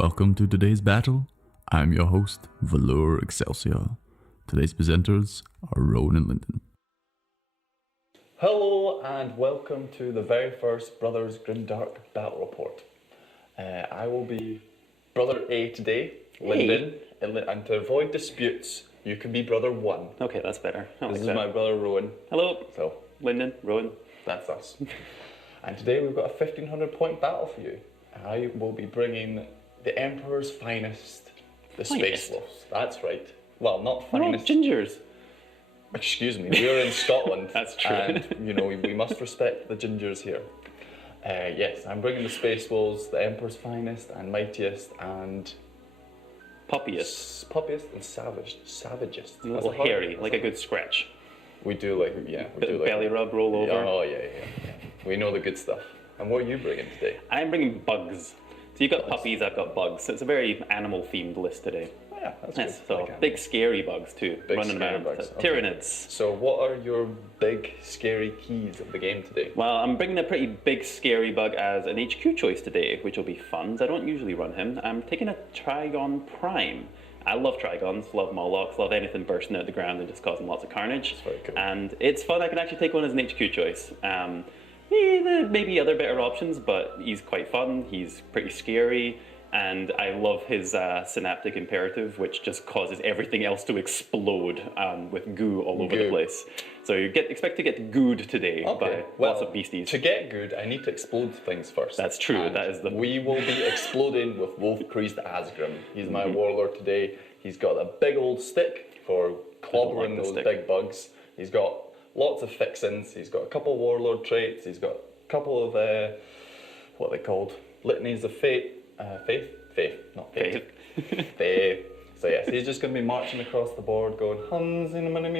Welcome to today's battle. I'm your host, Valor Excelsior. Today's presenters are Rowan and Lyndon. Hello and welcome to the very first Brothers Grimdark Battle Report. I will be Brother A today, Lyndon, and to avoid disputes, you can be Brother 1. Okay, that's better. This is my brother Rowan. Hello. So, Lyndon, Rowan. that's us. And today we've got a 1500 point battle for you. I will be bringing the Emperor's finest, the Space Wolves. That's right. Well, not finest. Gingers. Excuse me, we are in Scotland. That's true. And, you know, we must respect the gingers here. Yes, I'm bringing the Space Wolves, the Emperor's finest and mightiest and... Puppiest. Puppiest and savagest. A little hairy, like a good scratch. We do like, yeah. We do like belly rub, roll over. Oh, yeah. We know the good stuff. And what are you bringing today? I'm bringing bugs. So you've got puppies, I've got bugs. So it's a very animal-themed list today. Oh, yeah, that's Yes, good. so Like big scary bugs too, big running scary around. bugs. So, Okay. Tyranids. So what are your big scary keys of the game today? Well, I'm bringing a pretty big scary bug as an HQ choice today, which will be fun. I don't usually run him. I'm taking a Trygon Prime. I love Trygons, love Molochs, love anything bursting out of the ground and just causing lots of carnage. That's very cool. And it's fun. I can actually take one as an HQ choice. There may be other better options, but he's quite fun. He's pretty scary. And I love his synaptic imperative, which just causes everything else to explode with goo all over the place. So you expect to get gooed today by lots of beasties. To get good, I need to explode things first. That's true. And that is the. we will be exploding with Wolf Priest Asgrim. He's my warlord today. He's got a big old stick for clobbering those big bugs. He's got lots of fixins. He's got a couple of warlord traits. He's got a couple of what are they called? Litanies of fate. Faith, not fate. Faith. So yes, he's just going to be marching across the board going, Huns in the money,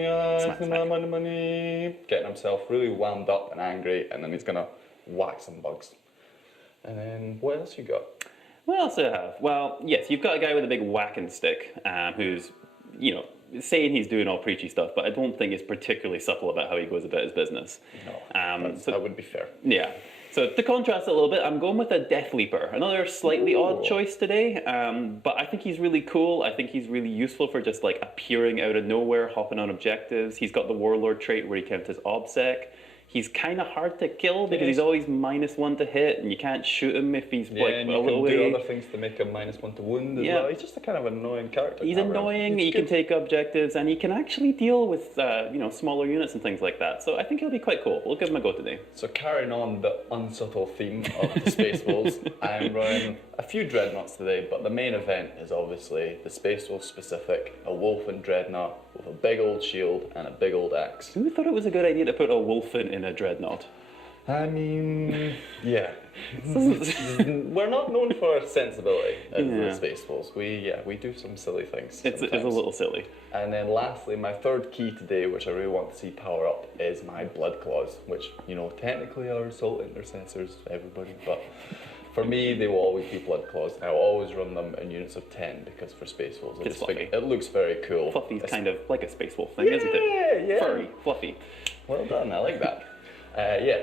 money, getting himself really wound up and angry, and then he's going to whack some bugs. And then, what else you got? What else do I have? Well, yes, you've got a guy with a big whacking stick who's, saying he's doing all preachy stuff, but I don't think it's particularly subtle about how he goes about his business. No, that wouldn't be fair. Yeah. So to contrast it a little bit, I'm going with a Death Leaper. Another slightly odd choice today, but I think he's really cool. I think he's really useful for just like appearing out of nowhere, hopping on objectives. He's got the Warlord trait where he counts as OBSEC. He's kind of hard to kill because he's always -1 to hit, and you can't shoot him if he's like and a you little can do way. other things to make him -1 to wound as well. He's just a kind of annoying character. He's annoying. He can take objectives, and he can actually deal with smaller units and things like that. So I think he'll be quite cool. We'll give him a go today. So carrying on the unsubtle theme of the Space Wolves, I'm running a few Dreadnoughts today, but the main event is obviously the Space Wolf specific, a Wolfen Dreadnought with a big old shield and a big old axe. Who thought it was a good idea to put a Wolfen in a Dreadnought? I mean, yeah. We're not known for our sensibility as the Space Wolves. We do some silly things. It's a little silly. And then lastly, my third key today, which I really want to see power up, is my Blood Claws, which, technically are Assault Intercessors, everybody, but for me, they will always be Blood Claws. I'll always run them in units of 10 because for Space Wolves, it looks very cool. Fluffy's kind of like a Space Wolf thing, isn't it? Yeah. Furry, fluffy. Well done, I like that.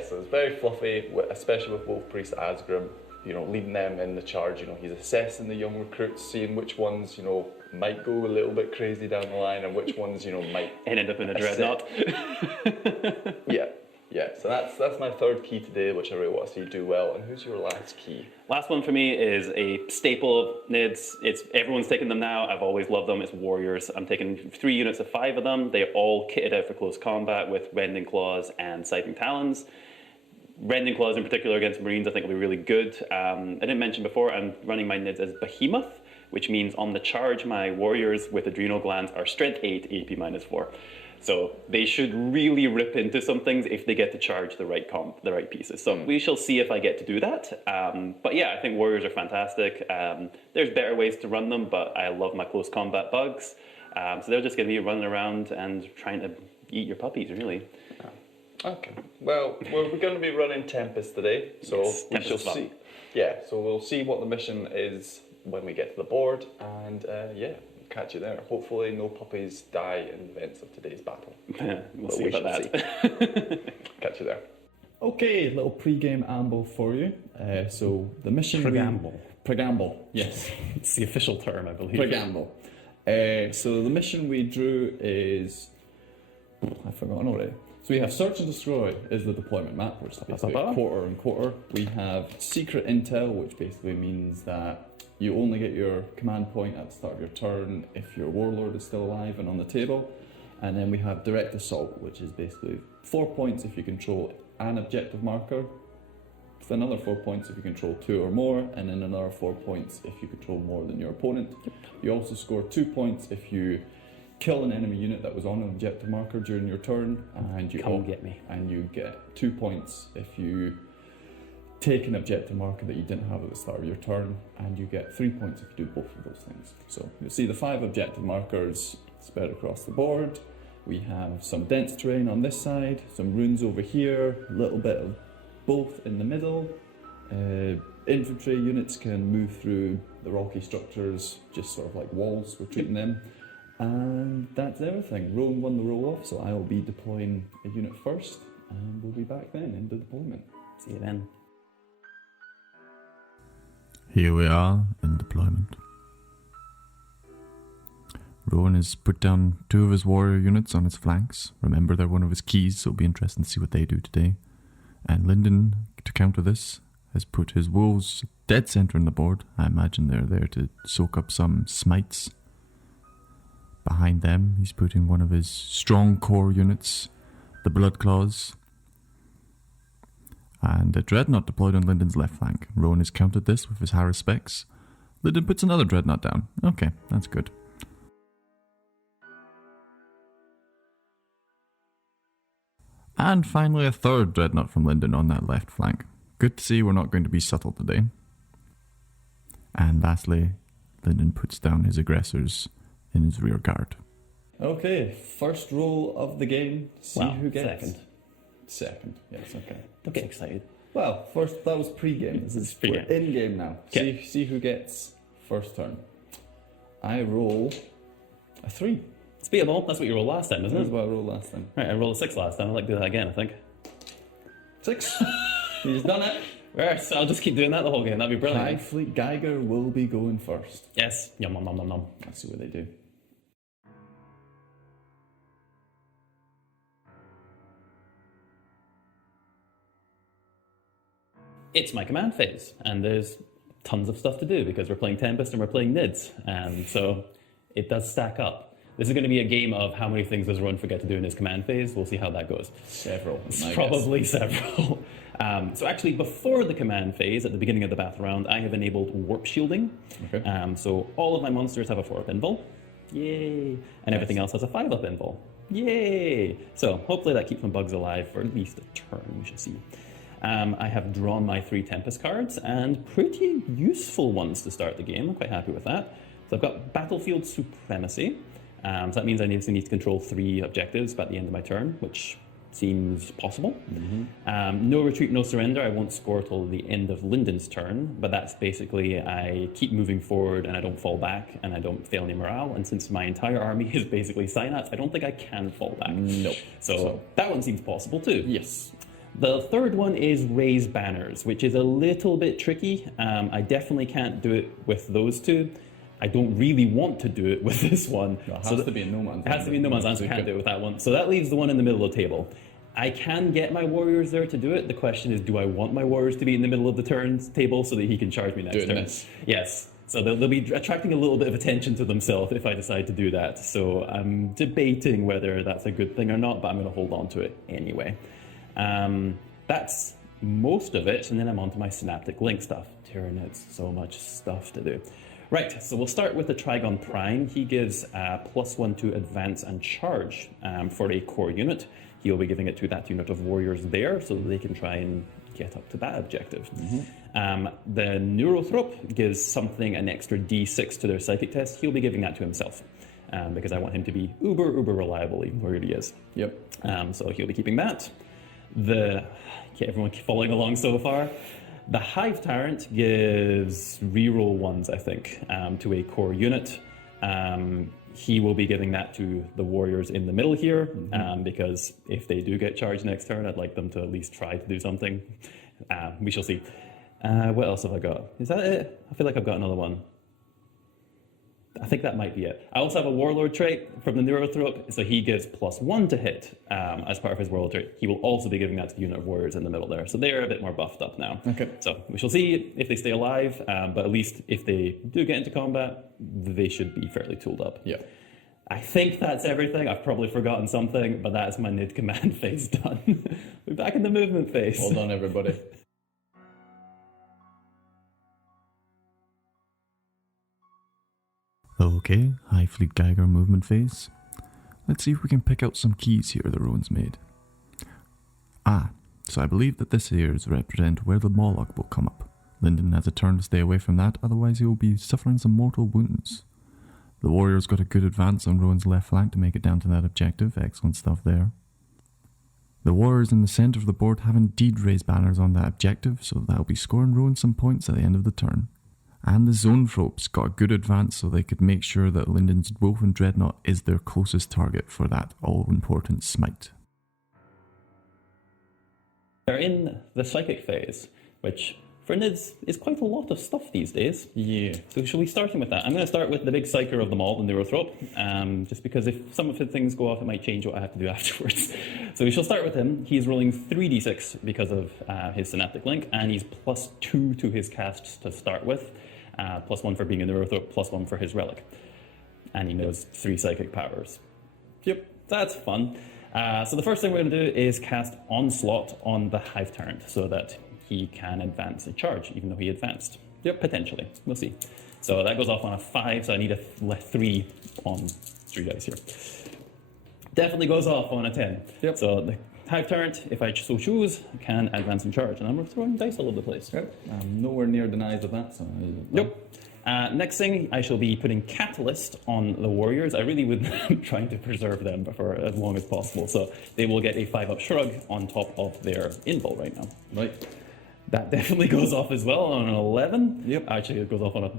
So it's very fluffy, especially with Wolf Priest Asgrim, leading them in the charge. He's assessing the young recruits, seeing which ones, might go a little bit crazy down the line and which ones, might end up in a Dreadnought. Yeah, so that's my third key today, which I really want to see do well. And who's your last key? Last one for me is a staple of NIDS. Everyone's taking them now. I've always loved them. It's Warriors. I'm taking 3 units of 5 of them. They're all kitted out for close combat with Rending Claws and Scything Talons. Rending Claws in particular against Marines I think will be really good. I didn't mention before, I'm running my NIDS as Behemoth, which means on the charge my Warriors with Adrenal glands are Strength 8, AP -4. So they should really rip into some things if they get to charge the right pieces. So we shall see if I get to do that. But yeah, I think Warriors are fantastic. There's better ways to run them, but I love my close combat bugs. So they're just going to be running around and trying to eat your puppies, really. Okay. Well, we're going to be running Tempest today, so we shall see. Yeah, so we'll see what the mission is when we get to the board, and catch you there. Hopefully no puppies die in the events of today's battle. We'll see about that. Catch you there. Okay, little pre-game amble for you. So the mission Preamble, yes. It's the official term, I believe. Preamble. So the mission we drew is... I've forgotten already. So we have Search and Destroy is the deployment map, which is basically quarter and quarter. We have Secret Intel, which basically means that you only get your command point at the start of your turn if your Warlord is still alive and on the table. And then we have Direct Assault, which is basically 4 points if you control an objective marker, another 4 points if you control 2 or more, and then another 4 points if you control more than your opponent. You also score 2 points if you kill an enemy unit that was on an objective marker during your turn, and you and you get 2 points if you take an objective marker that you didn't have at the start of your turn, and you get 3 points if you do both of those things. So you'll see the 5 objective markers spread across the board. We have some dense terrain on this side, some runes over here, a little bit of both in the middle. Infantry units can move through the rocky structures, just sort of like walls, we're treating them. And that's everything. Rowan won the roll-off, so I will be deploying a unit first, and we'll be back then in the deployment. See you then. Here we are in deployment. Rowan has put down 2 of his warrior units on his flanks. Remember, they're one of his keys, so it'll be interesting to see what they do today. And Lyndon, to counter this, has put his wolves dead center on the board. I imagine they're there to soak up some smites. Behind them, he's putting one of his strong core units, the Blood Claws. And a Dreadnought deployed on Lyndon's left flank. Rowan has countered this with his Harris Specs. Lyndon puts another Dreadnought down. Okay, that's good. And finally a third Dreadnought from Lyndon on that left flank. Good to see we're not going to be subtle today. And lastly, Lyndon puts down his aggressors in his rear guard. Okay, first roll of the game. See who gets second. Second, yes, okay. Don't get excited. Well, first, that was pre-game. This is pre-game. We're in-game now. Okay. See who gets first turn. I roll a 3. It's beatable. That's what you rolled last time, isn't That's it? what I rolled last time. Right, I rolled a 6 last time. I'd like to do that again, I think. 6. He's done it. Right, so I'll just keep doing that the whole game. That'd be brilliant. High Fleet Geiger will be going first. Yes. Yum, nom, nom, nom, nom. Let's see what they do. It's my command phase, and there's tons of stuff to do because we're playing Tempest and we're playing Nids, and so it does stack up. This is going to be a game of how many things does Rowan forget to do in his command phase. We'll see how that goes. Several. Probably several. So actually, before the command phase, at the beginning of the battle round, I have enabled warp shielding. Okay. So all of my monsters have a 4-up invul. Yay! And everything else has a 5-up invul. Yay! So hopefully that keeps my bugs alive for at least a turn, we shall see. I have drawn my 3 Tempest cards, and pretty useful ones to start the game. I'm quite happy with that. So I've got Battlefield Supremacy. So that means I need to control 3 objectives by the end of my turn, which seems possible. No Retreat, No Surrender. I won't score till the end of Lyndon's turn, but that's basically I keep moving forward and I don't fall back and I don't fail any morale. And since my entire army is basically Synats, I don't think I can fall back. No. So that one seems possible too. Yes. The third one is Raise Banners, which is a little bit tricky. I definitely can't do it with those 2. I don't really want to do it with this one. No, it has to be in No Man's Land. It has to be in No Man's Land, so I can't do it with that one. So that leaves the one in the middle of the table. I can get my warriors there to do it. The question is, do I want my warriors to be in the middle of the table so that he can charge me next turn? This. Yes. So they'll be attracting a little bit of attention to themselves if I decide to do that. So I'm debating whether that's a good thing or not, but I'm going to hold on to it anyway. That's most of it, and then I'm on to my Synaptic Link stuff. Tyranids, so much stuff to do. Right, so we'll start with the Trygon Prime. He gives +1 to advance and charge for a core unit. He'll be giving it to that unit of warriors there so that they can try and get up to that objective. The Neurothrope gives something an extra D6 to their psychic test. He'll be giving that to himself because I want him to be uber reliable even where he is. Yep. So he'll be keeping that. Everyone following along so far? The Hive Tyrant gives reroll 1s, I think, to a core unit. He will be giving that to the warriors in the middle here, because if they do get charged next turn, I'd like them to at least try to do something. We shall see. What else have I got? Is that it? I feel like I've got another one. I think that might be it. I also have a Warlord trait from the Neurothrope, so he gives +1 to hit as part of his Warlord trait. He will also be giving that to the unit of warriors in the middle there, so they're a bit more buffed up now. Okay. So we shall see if they stay alive, but at least if they do get into combat, they should be fairly tooled up. Yeah. I think that's everything. I've probably forgotten something, but that's my NID command phase done. We're back in the movement phase. Well done, everybody. Okay, High Fleet Geiger movement phase. Let's see if we can pick out some keys here the Rowan's made. So I believe that this here is represent where the Moloch will come up. Lyndon has a turn to stay away from that, otherwise he will be suffering some mortal wounds. The Warriors got a good advance on Rowan's left flank to make it down to that objective, excellent stuff there. The Warriors in the centre of the board have indeed raised banners on that objective, so that'll be scoring Rowan some points at the end of the turn. And the Zonethropes got a good advance so they could make sure that Lyndon's Wolfen Dreadnought is their closest target for that all-important smite. They're in the psychic phase, which for NIDS is quite a lot of stuff these days. Yeah. So shall we start with that? I'm going to start with the big psyker of them all, the Neurothrope, just because if some of the things go off, it might change what I have to do afterwards. So we shall start with him. He's rolling 3d6 because of his synaptic link, and he's +2 to his casts to start with. +1 for being a Neurothrope, +1 for his relic. And he knows 3 psychic powers. Yep, that's fun. So the first thing we're going to do is cast Onslaught on the Hive Tyrant so that he can advance a charge, even though he advanced. Yep, potentially. We'll see. So that goes off on a 5, so I need a 3 on 3 dice here. Definitely goes off on a 10. Yep. So the Hive Tyrant, if I so choose, can advance and charge. And I'm throwing dice all over the place. Yep. I'm nowhere near denied of that. So nope. Next thing, I shall be putting Catalyst on the Warriors. I really would be trying to preserve them for as long as possible. So they will get a 5-up shrug on top of their invul right now. Right. That definitely goes off as well on an 11. Yep. Actually, it goes off on a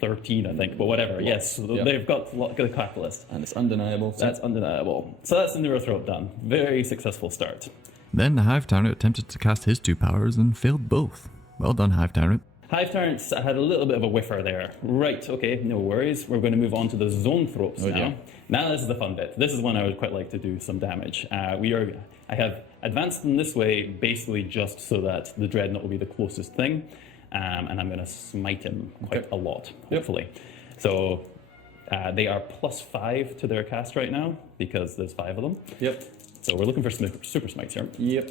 13, I think, but whatever. Yes, Yep. They've got a lot of Catalyst. And it's undeniable. That's undeniable. So that's the Neurothrope done. Very successful start. Then the Hive Tyrant attempted to cast his 2 powers and failed both. Well done, Hive Tyrant. Hive Tyrants had a little bit of a whiffer there. Right, okay, no worries. We're going to move on to the Zonethropes now. Yeah. Now this is the fun bit. This is when I would quite like to do some damage. I have advanced them this way basically just so that the Dreadnought will be the closest thing. And I'm going to smite him quite a lot, hopefully. So they are +5 to their cast right now because there's 5 of them. Yep. So we're looking for super smites here. Yep.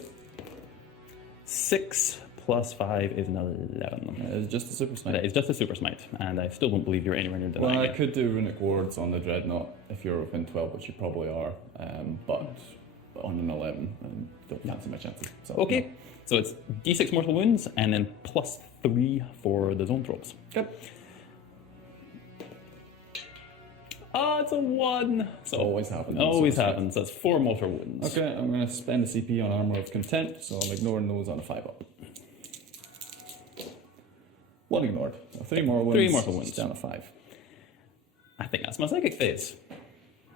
6 + 5 is an 11. It's just a super smite. That is just a super smite, and I still don't believe you're anywhere near denying Well, I it. could do runic wards on the Dreadnought if you're within 12, which you probably are, but on an 11, I don't fancy my chances. So, Okay, no. so it's d6 mortal wounds, and then +3 for the Zonethropes. Yep. Oh, it's a 1! So Always happens. Always happens. That's 4 mortal wounds. Okay, I'm going to spend a CP on Armor of Content, so I'm ignoring those on a 5-up. 1 ignored. So 3 more wounds. 3 mortal wounds. Down to 5. I think that's my psychic phase.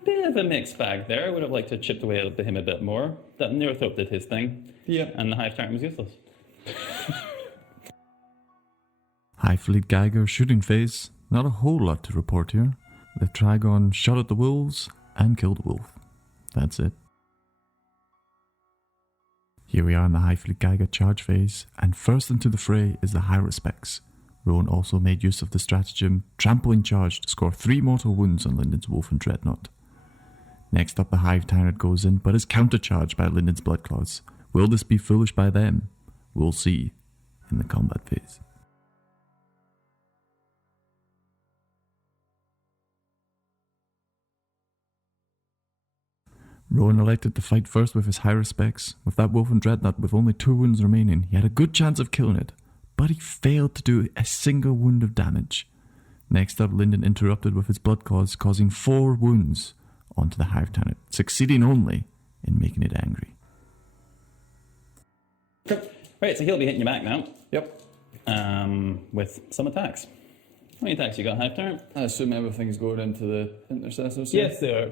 Bit of a mixed bag there. I would have liked to chip away at him a bit more. That Neurothrope did his thing. Yeah. And the Hive Tyrant was useless. High Fleet Geiger shooting phase. Not a whole lot to report here. The Trygon shot at the wolves and killed a wolf. That's it. Here we are in the High Fleet Geiger charge phase, and first into the fray is the High Respects. Rowan also made use of the stratagem Trampling Charge to score 3 mortal wounds on Lyndon's Wolfen Dreadnought. Next up, the Hive Tyrant goes in, but is countercharged by Lyndon's Bloodclaws. Will this be foolish by them? We'll see in the combat phase. Rowan elected to fight first with his High Respects. With that Wolfen Dreadnought with only 2 wounds remaining, he had a good chance of killing it, but he failed to do a single wound of damage. Next up, Lyndon interrupted with his Bloodclaws, causing 4 wounds onto the Hive Tyrant, succeeding only in making it angry. Right, so he'll be hitting you back now. Yep. With some attacks. How many attacks you got, Hive Tyrant? I assume everything's going into the intercessors. Yes, sir.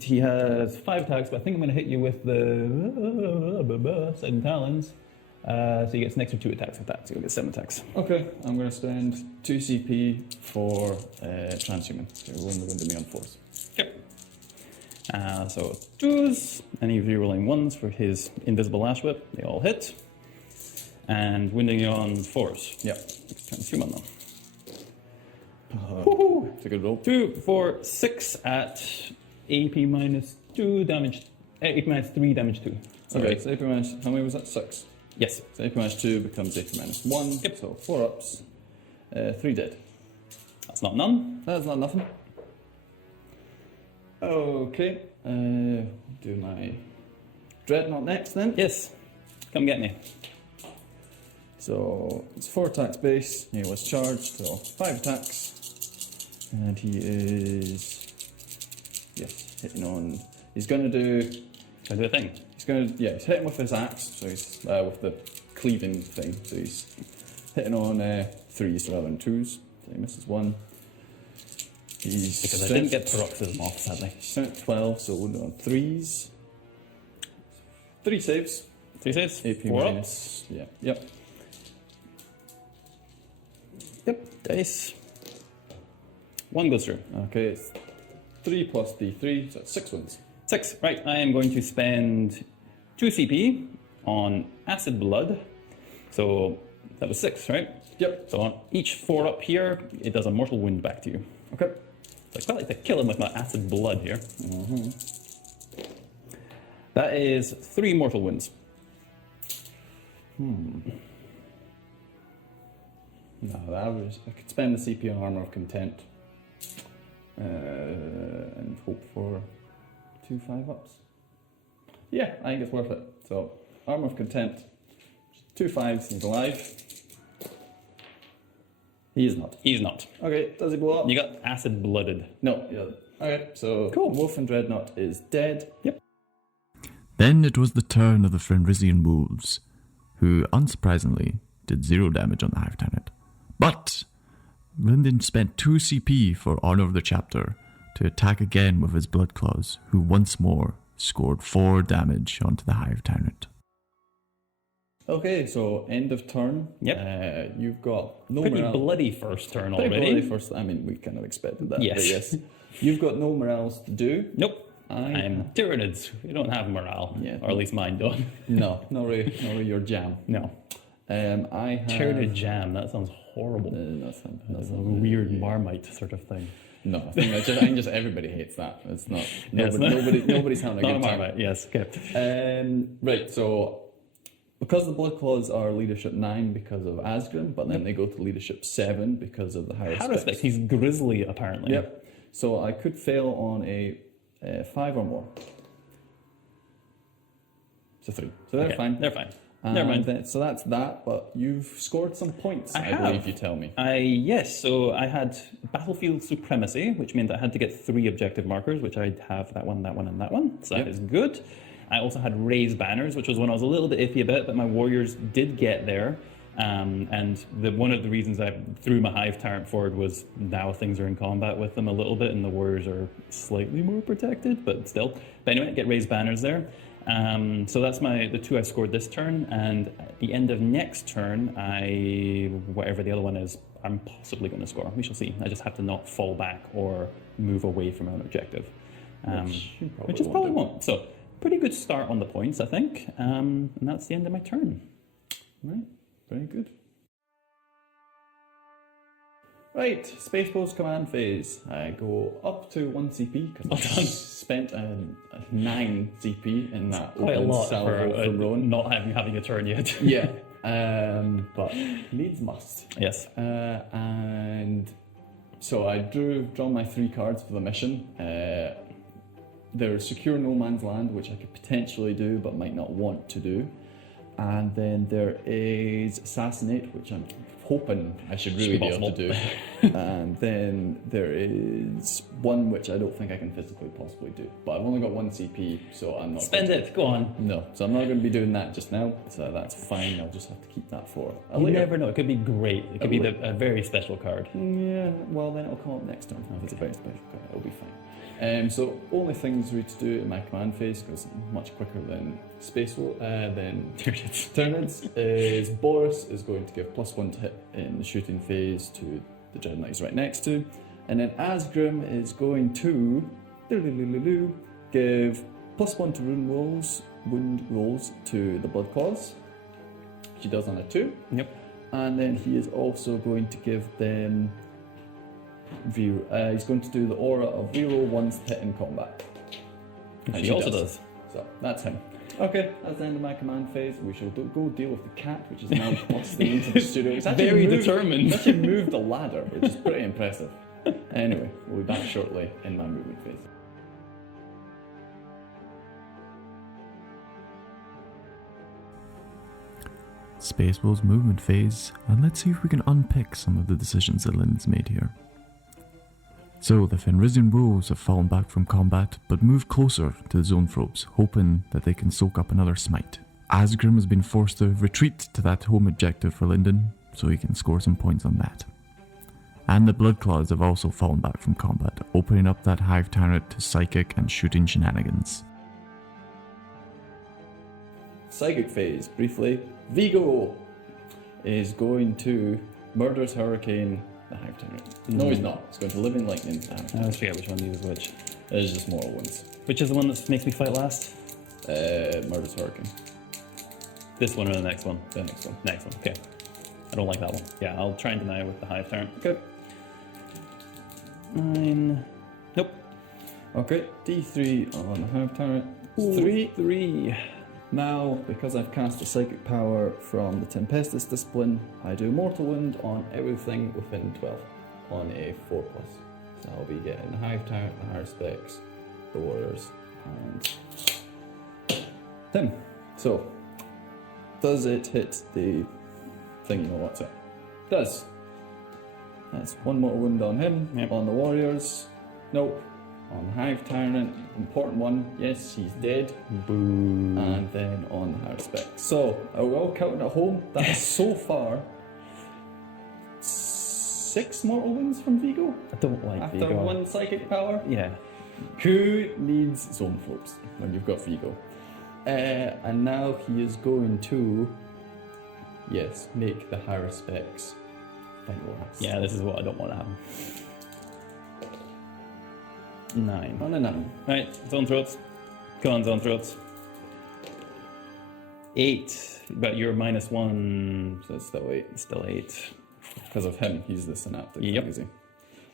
He has 5 attacks, but I think I'm going to hit you with the Scything talons. So he gets an extra 2 attacks with that, so he'll get 7 attacks. Okay, I'm going to spend 2 CP for transhuman. So you're only going to be on 4s. Yep. So 2s, and he's rerolling 1s for his invisible lash whip. They all hit. And winding you on 4s. Yep. Transhuman them. Woohoo! It's a good roll. 2, 4, 6 at AP minus 2 damage. AP minus 3 damage 2. Okay, so AP minus, how many was that? 6. Yes. So AP minus 2 becomes AP minus 1. Yep. So 4 ups, 3 dead. That's not none. That's not nothing. Okay, do my Dreadnought next then. Yes. Come get me. So it's 4 attacks base. He was charged, so 5 attacks, and he is hitting on. He's going to do. Can I do a thing? He's going to he's hitting with his axe. So he's with the cleaving thing. So he's hitting on 3s rather than 2s. So he misses 1. He's Because I didn't get paroxysm off, sadly. strength 12, so we're on 3s. 3 saves. 3 saves. AP 4 up. minus. Yeah. Yep. Yep. Dice. 1 goes through. Okay, it's 3 plus D3, so it's 6 wins. 6. Right. I am going to spend 2 CP on Acid Blood. So that was 6, right? Yep. So on each 4 up here, it does a mortal wound back to you. Okay. So I quite like to kill him with my Acid Blood here. That is 3 mortal wounds. No, I could spend the CP on Armor of Content and hope for 2 5-ups. Yeah, I think it's worth it. So, Armor of Content, 2 5s, he's alive. He is not. He's not. Okay, does he blow up? You got Acid Blooded. No, he doesn't. Okay, so Cool. Wolf and Dreadnought is dead. Yep. Then it was the turn of the Fenrisian wolves, who, unsurprisingly, did 0 damage on the Hive Tyrant. But Rending spent 2 CP for Honor of the Chapter to attack again with his Blood Claws, who once more scored 4 damage onto the Hive Tyrant. Okay, so end of turn. Yep. You've got no Pretty morale. bloody first turn Pretty already. bloody first. I mean, we kind of expected that. Yes. But yes. You've got no morales to do. Nope. I'm Tyranids. We don't have morale. Yeah. Or at least mine don't. No, not really your jam. No. I have Tyranid Jam. That sounds horrible. That's A weird Marmite sort of thing. No, I think just everybody hates that. It's not. Yes, Nobody's having a Not a good time. Marmite, yes. Okay. Right, so because the Blood Claws are leadership 9 because of Asgrim, but then they go to leadership 7 because of the higher How specs. respect? He's grizzly, apparently. Yep. So I could fail on a 5 or more. So 3. So they're Okay, fine. They're fine. And Never mind. so that's that, but you've scored some points, I believe you tell me. Yes, so I had Battlefield Supremacy, which meant I had to get 3 objective markers, which I have that one, and that one. So that is good. I also had Raise Banners, which was one I was a little bit iffy about, but my warriors did get there. And one of the reasons I threw my Hive Tyrant forward was now things are in combat with them a little bit, and the warriors are slightly more protected, but still. But anyway, get Raise Banners there. So that's the 2 I scored this turn, and at the end of next turn, whatever the other one is, I'm possibly going to score. We shall see. I just have to not fall back or move away from an objective, which is probably won't. So pretty good start on the points, I think, and that's the end of my turn. Right, very good. Right, Space Post command phase. I go up to 1 CP because I spent a 9 CP in that Quite a open lot salvo for from Rowan. not having a turn yet. Yeah, but needs must. Yes. And so I draw my 3 cards for the mission. There's Secure No Man's Land, which I could potentially do but might not want to do. And then there is Assassinate, which I'm hoping I should really be able to do. And then there is one which I don't think I can physically possibly do. But I've only got 1 CP, so I'm not... Spend it, go on. No, so I'm not going to be doing that just now, so that's fine. I'll just have to keep that for You later. never know, it could be great. It could be a very special card. Yeah, well then it'll come up next turn. If it's a very special card, it'll be fine. So only things we need to do in my command phase, because much quicker than than Tyranids, is Boris is going to give +1 to hit in the shooting phase to the Dreadnought he's right next to, and then Asgrim is going to give +1 to wound rolls to the Blood Claws. She does on a 2. Yep. And then he is also going to give them he's going to do the aura of reroll once hit in combat. She also does. So that's him. Okay, that's the end of my command phase. We shall go deal with the cat, which is now busting into the studio. It's very determined. It's actually moved the ladder, which is pretty impressive. Anyway, we'll be back shortly in my movement phase. Space Wolf's movement phase, and let's see if we can unpick some of the decisions that Lynn's made here. So, the Fenrisian wolves have fallen back from combat, but moved closer to the Zonethropes, hoping that they can soak up another smite. Asgrim has been forced to retreat to that home objective for Lyndon, so he can score some points on that. And the Bloodclaws have also fallen back from combat, opening up that Hive Tyrant to psychic and shooting shenanigans. Psychic phase, briefly. Vigo is going to Murderous Hurricane the Hive Tyrant. No, he's not. He's going to Living Lightning the Hive I Tyrant. always forget which one of these is which. There's just mortal wounds. Which is the one that makes me fight last? Murderous Hurricane. This one or the next one? The next one. Next one, okay. I don't like that one. Yeah, I'll try and deny it with the Hive Tyrant. Okay. 9. Nope. Okay, D3 on the Hive Tyrant. Ooh, 3. Now, because I've cast a psychic power from the Tempestus discipline, I do Mortal Wound on everything within 12 on a 4+. So I'll be getting the Hive Tyrant, the higher specs, the Warriors, and Tim. So, does it hit the thing? What's it? Does. That's 1 Mortal Wound on him. Yep. On the Warriors, nope. On the Hive Tyrant, important one, yes, he's dead. Boo. And then on the higher spec. So, I will count at home. That is so far 6 mortal wounds from Vigo. I don't like After Vigo. 1 psychic power. Yeah. Who needs Zonethropes when you've got Vigo? And now he is going to, yes, make the higher specs final last. Yeah, this is what I don't want to happen. 9. On a 9. Right, Zonethropes. Go on, Zonethropes. 8. But you're -1. So it's still 8. Still 8. Because of him, he's the synaptic. Yep. Is he?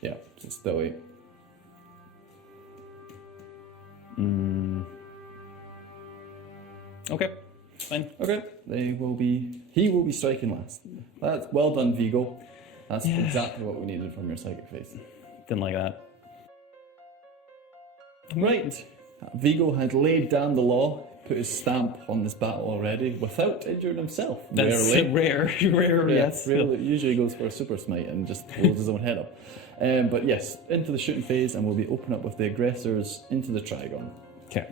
Yeah, so it's still 8. Okay, fine. Okay, he will be striking last. That's well done, Vigo. That's exactly what we needed from your psychic phase. Didn't like that. Right, Vigo had laid down the law, put his stamp on this battle already, without injuring himself. That's Rarely. rare, yes. Rarely, usually goes for a super smite and just blows his own head up. But yes, into the shooting phase, and we'll be opening up with the aggressors into the Trygon. Okay.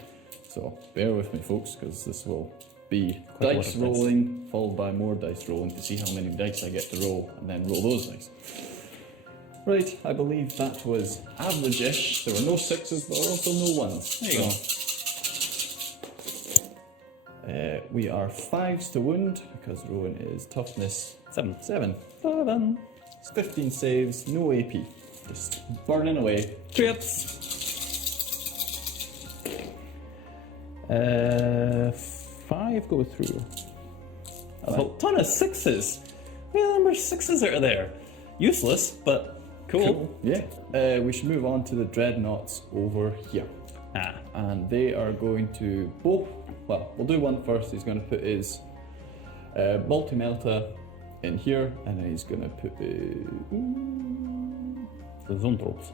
So bear with me, folks, because this will be Quite a lot dice of rolling, followed by more dice rolling to see how many dice I get to roll, and then roll those dice. Right, I believe that was average-ish. There were no 6s, but there were also no 1s. There you go. We are 5s to wound, because Rowan is toughness 7. 7. 7. It's 15 saves, no AP. Just burning away. Trips. 5 go through. A ton of 6s. What number 6s are there? Useless, but cool. Yeah. We should move on to the Dreadnoughts over here. And they are going to both, well, we'll do one first. He's going to put his multi-melta in here, and then he's going to put the Zonethropes.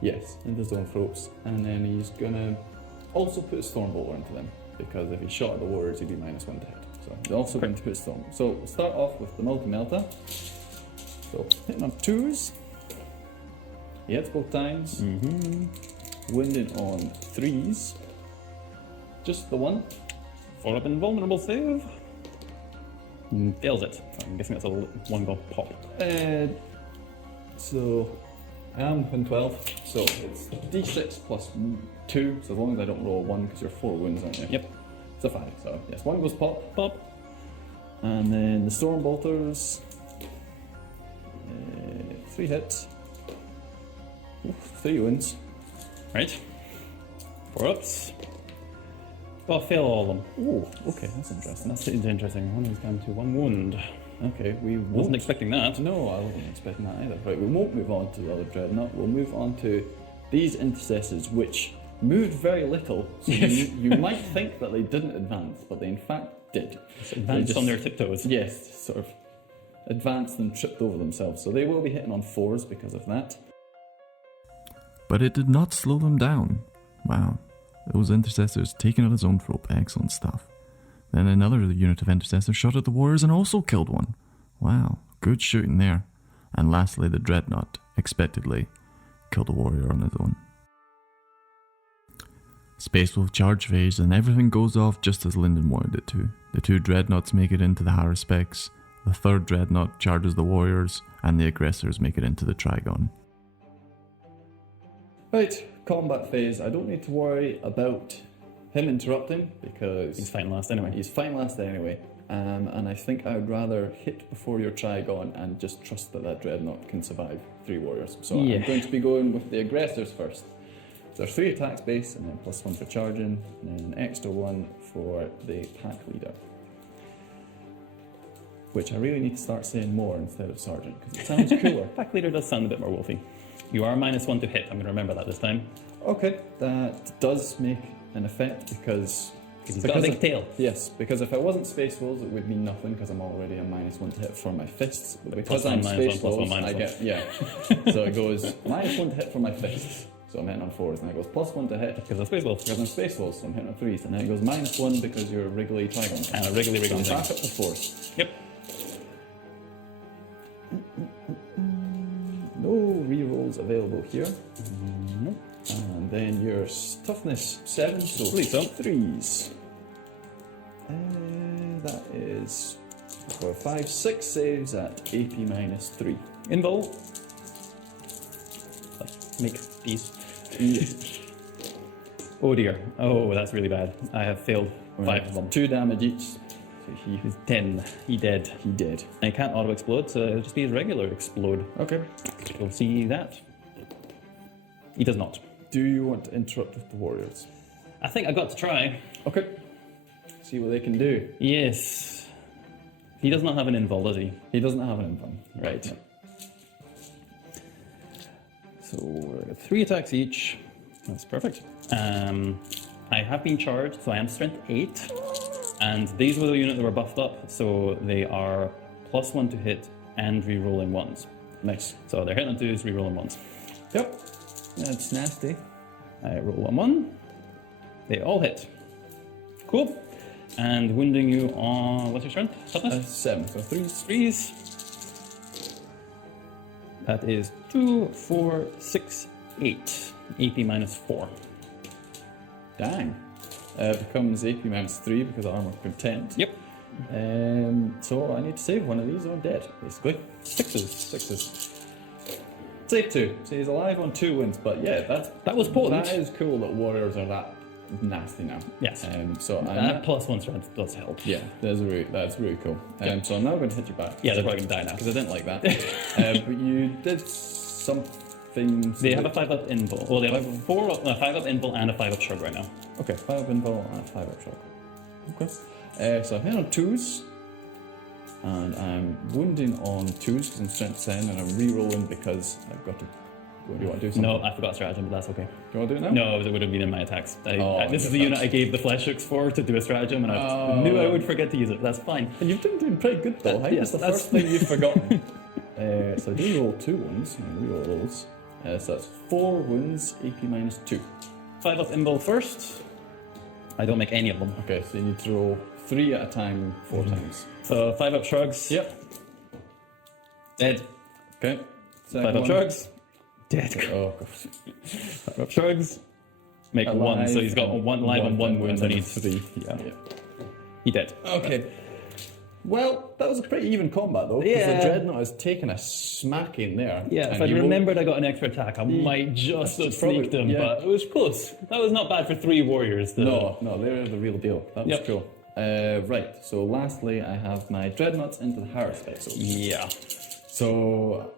Yes, into Zonethropes, and then he's going to also put a Stormbolter into them, because if he shot at the Warriors, he'd be -1 to hit. So he's also going to put Storm. So we'll start off with the multi-melta. So hitting on 2s. He hits both times. Wounding on 3s. Just the one. 4-up invulnerable save. Fails it. I'm guessing that's a one go pop. So I am in 12. So it's d6 plus 2. So as long as I don't roll a 1, because you're 4 wounds, aren't you? Yep. It's a 5. So yes, 1 goes pop. Pop. And then the Storm Bolters. 3 hits. 3 wounds. Right. 4-ups. Well, fail all of them. Oh, okay, that's interesting. That's interesting. One is down to 1 wound. Okay, we Wasn't won't. expecting that. No, I wasn't expecting that either. Right, we won't move on to the other Dreadnought. We'll move on to these intercessors, which moved very little. So you might think that they didn't advance, but they in fact did. Advanced on their tiptoes. Yes, sort of advanced and tripped over themselves. So they will be hitting on 4s because of that. But it did not slow them down. Wow. Those intercessors taking out his own rope. Excellent stuff. Then another unit of intercessors shot at the warriors and also killed one. Wow. Good shooting there. And lastly, the dreadnought, expectedly, killed a warrior on his own. Space Wolf charge phase and everything goes off just as Lyndon wanted it to. The 2 dreadnoughts make it into the Haruspecs, the 3rd dreadnought charges the warriors, and the aggressors make it into the Trygon. Right, combat phase. I don't need to worry about him interrupting because He's fighting last anyway. he's fighting last anyway. And I think I would rather hit before your Trygon and just trust that that Dreadnought can survive 3 warriors. So Yeah. I'm going to be going with the aggressors first. So there's 3 attacks base, and then +1 for charging, and then an extra 1 for the pack leader. Which I really need to start saying more instead of sergeant, because it sounds cooler. Pack leader does sound a bit more wolfy. You are -1 to hit. I'm going to remember that this time. Okay, that does make an effect because Because he's got a big tail. Yes, because if I wasn't Space Wolves, it would mean nothing because I'm already a -1 to hit for my fists. But because Plus I'm one, Space -1, Wolves, +1, I -1. get, yeah. So it goes -1 to hit for my fists. So I'm hitting on 4s, and it goes +1 to hit Because of Space Wolf. because I'm Space Wolves, so I'm hitting on 3s, and then it goes -1 because you're Wriggly Trygon. And a wriggly So I'm thing. back up to 4s. Yep. No rerolls available here. Nope. And then your toughness 7, so Believe so. 3s. That is for 5, 6 saves at AP -3. Invul. Make these. Oh dear. Oh, that's really bad. I have failed 5 of them. 2 damage each. So He's 10. He dead. he did. I can't auto explode, so it'll just be his regular explode. Okay. We'll see that. He does not. Do you want to interrupt with the warriors? I think I've got to try. Okay. See what they can do. Yes. He does not have an invul, does he? He doesn't have an invuln. Right. So 3 attacks each. That's perfect. I have been charged, so I am strength 8. And these were the units that were buffed up, so they are +1 to hit and re-rolling 1s. Nice. So they're hitting on 2s, re-rolling 1s. Yep. That's nasty. I roll on 1. They all hit. Cool. And wounding you on, what's your strength? Toughness? 7, so 3s. 3s. That is 2, 4, 6, 8. AP -4. Dang. Becomes AP -3 because of armor content. Yep. So I need to save one of these or I'm dead, basically. 6s. 6s. Save 2. So he's alive on 2 wins, but yeah, That was potent. That is cool that warriors are that nasty now. Yes. So I'm That +1 strength does help. yeah, that's really cool. So I'm now going to hit you back. Yeah, they're probably going to die now. Because I didn't like that. But you did something. They have a 5-up invul. Well, they have a 5-up invul and a 5-up shrug right now. Okay, 5 invul and 5 up shock. Okay. So I'm hitting on 2s. And I'm wounding on 2s because I'm strength 10, and I'm re-rolling because I've got to. What, do you want to do something? No, I forgot stratagem, but that's okay. Do you want to do it now? No, it would have been in my attacks. This is the your unit I gave the flesh hooks for to do a stratagem, and I knew I would forget to use it. That's fine. And you've been doing pretty good though. Yes, That's the that's- first thing you've forgotten. So I do roll 2 wounds, and re-roll those. So that's 4 wounds, AP -2. 5-up invul first. I don't make any of them. Okay, so you need to roll 3 at a time, 4 times. So 5-up shrugs. Yep. Dead. Okay. 5 up shrugs. Dead. Oh, God. 5 up shrugs. Make Alive, 1, so he's got 1 live and 1 wound, so he needs 3. Yeah. He dead. Okay. Well, that was a pretty even combat though. 'Cause Yeah. the Dreadnought has taken a smacking there. Yeah, and if I'd you remembered I got an extra attack, I might just have probably- sneaked him, yeah. but it was close. That was not bad for 3 warriors. No, they're the real deal. That was Yep. cool. Right, so lastly, I have my Dreadnoughts into the Harris vessels. Yeah. So,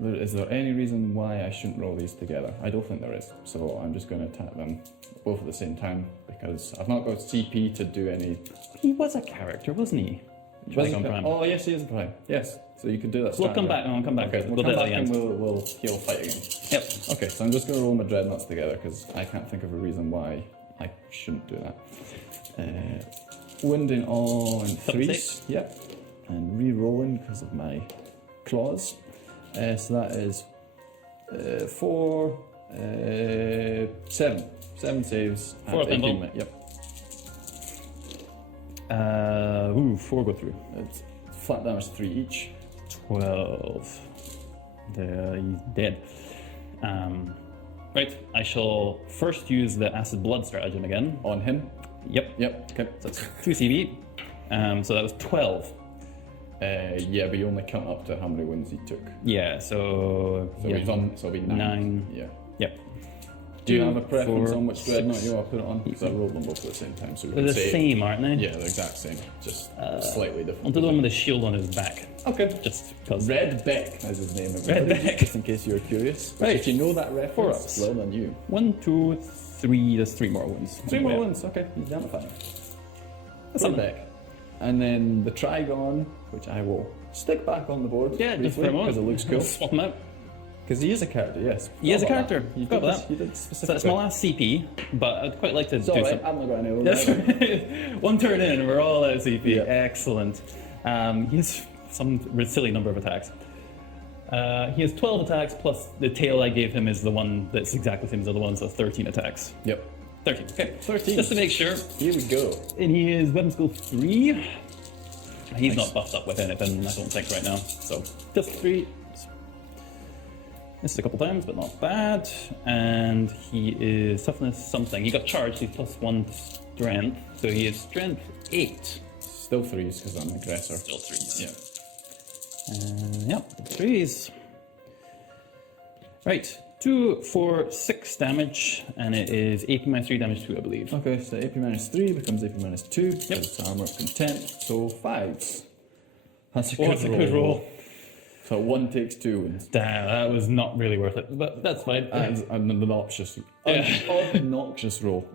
is there any reason why I shouldn't roll these together? I don't think there is. So I'm just going to attack them both at the same time because I've not got CP to do any. He was a character, wasn't he? Trygon Prime. Oh yes, he is a Prime. Yes, so you could do that. We'll come strategy. back. I'll come back. Okay, We'll we'll do come it at back the and end. we'll fight again. Yep. Okay, so I'm just going to roll my Dreadnoughts together because I can't think of a reason why I shouldn't do that. Winding on threes. Yep. And re-rolling because of my claws. So that is 4, 7. 7 saves. 4 and of them 18 will. Yep. 4 go through. It's flat damage 3 each. 12. He's dead. Right, I shall first use the acid blood stratagem again. On him. Yep. Yep. Okay. So it's 2 CV. So that was 12. Yeah, but you only count up to how many wounds he took. Yeah, so. So yeah. he's on. So it'll be 9. 9. Yeah. Yep. Do you 2, have a preference 4, on which Dreadnought 6. you want to put it on? Because I rolled them both at the same time, so we They're can the say same, aren't they? Yeah, they're the exact same, just slightly different. I'll do the one with the shield on his back. Okay. Just because. Red Beck is his name. Red everybody, Beck. Just in case you're curious. Right. If you know that reference, 4 ups. well done you. 1, 2, 3. There's 3 more wounds. 3 more Yeah. ones. Okay, he's down to 5. Red something. Beck. And then the Trygon, which I will stick back on the board. Yeah, just for a moment. because it looks cool. Swap him out. Because he is a character, yes. He is a Forgot about character. that. You Forgot did about this- that. You did So specifically. that's my last CP, but I'd quite like to It's do alright, something. I'm not going to That's know. right. One turn in, and we're all at CP. Yeah. Excellent. He has some silly number of attacks. He has 12 attacks, plus the tail I gave him is the one that's exactly the same as the other one, so 13 attacks. Yep. 13, okay. 13. Just to make sure. Here we go. And he is weapon skill 3. He's Nice. not buffed up with anything, I don't think, right now. So, just 3. Missed a couple times, but not bad. And he is toughness something. He got charged, he's plus 1 strength. So he is strength 8. Still 3s because I'm an aggressor. Still 3s. Yeah. Yeah, 3s. Right, 2, 4, 6 damage, and it is AP minus 3 damage 2, I believe. Okay, so AP minus 3 becomes AP minus 2. Yep. It's armor of content, so 5s. That's a Oh, good that's a roll. good roll. So 1 takes 2 wins. Damn, that was not really worth it, but that's fine. That's an obnoxious, obnoxious roll.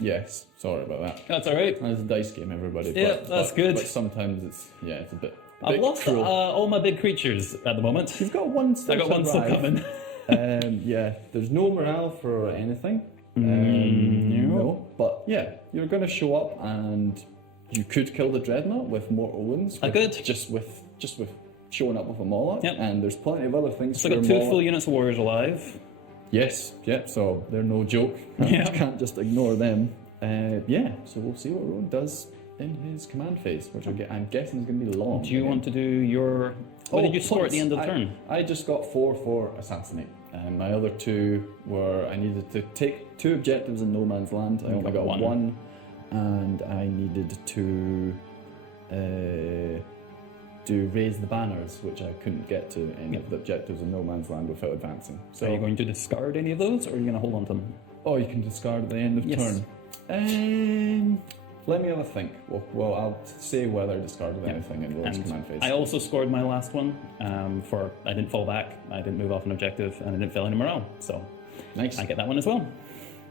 Yes, sorry about that. That's alright. That's a dice game, everybody. Yeah, that's good. But sometimes it's a bit. I've lost cruel. all my big creatures at the moment. You've got one still. I got one still arrive. coming. Yeah, there's no morale for anything. No, but yeah, you're going to show up and you could kill the Dreadnought with mortal wounds. I could. Just with showing up with a Moloch. Yep. And there's plenty of other things. So for I got your 2 full Moloch. units of warriors alive. Yes, yep. So they're no joke. Yeah. You can't just ignore them. Yeah. So we'll see what Rowan does in his command phase, which I'm guessing is going to be long. Do you want to do your... What did you score at the end of the turn? I just got 4 for assassinate. And my other 2 were I needed to take 2 objectives in no man's land. I only got one, and I needed to do raise the banners, which I couldn't get to any of the objectives in no man's land without advancing. So Are you going to discard any of those, or are you going to hold on to them? Oh, you can discard at the end of Yes. turn. Let me have a think. Well, I'll say whether I discarded anything in Rowan's command phase. I also scored my last one for I didn't fall back, I didn't move off an objective, and I didn't fail any morale. So Nice. I get that one as well.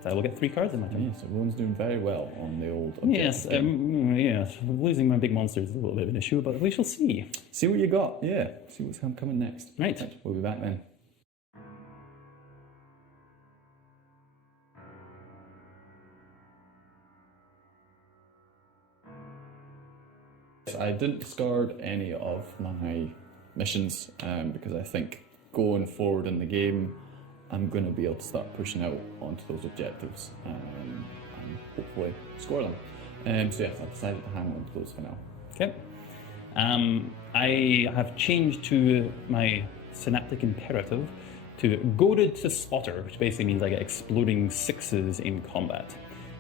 So I will get 3 cards in my turn. Yeah, so Rowan's doing very well on the old Yes, objective. yes. Losing my big monsters is a little bit of an issue, but we shall see. See what you got. Yeah. See what's coming next. Right. We'll be back then. I didn't discard any of my missions because I think going forward in the game, I'm going to be able to start pushing out onto those objectives and hopefully score them. So yes, I decided to hang on to those for now. Okay. I have changed to my Synaptic Imperative to Goaded to Slaughter, which basically means I get exploding 6s in combat.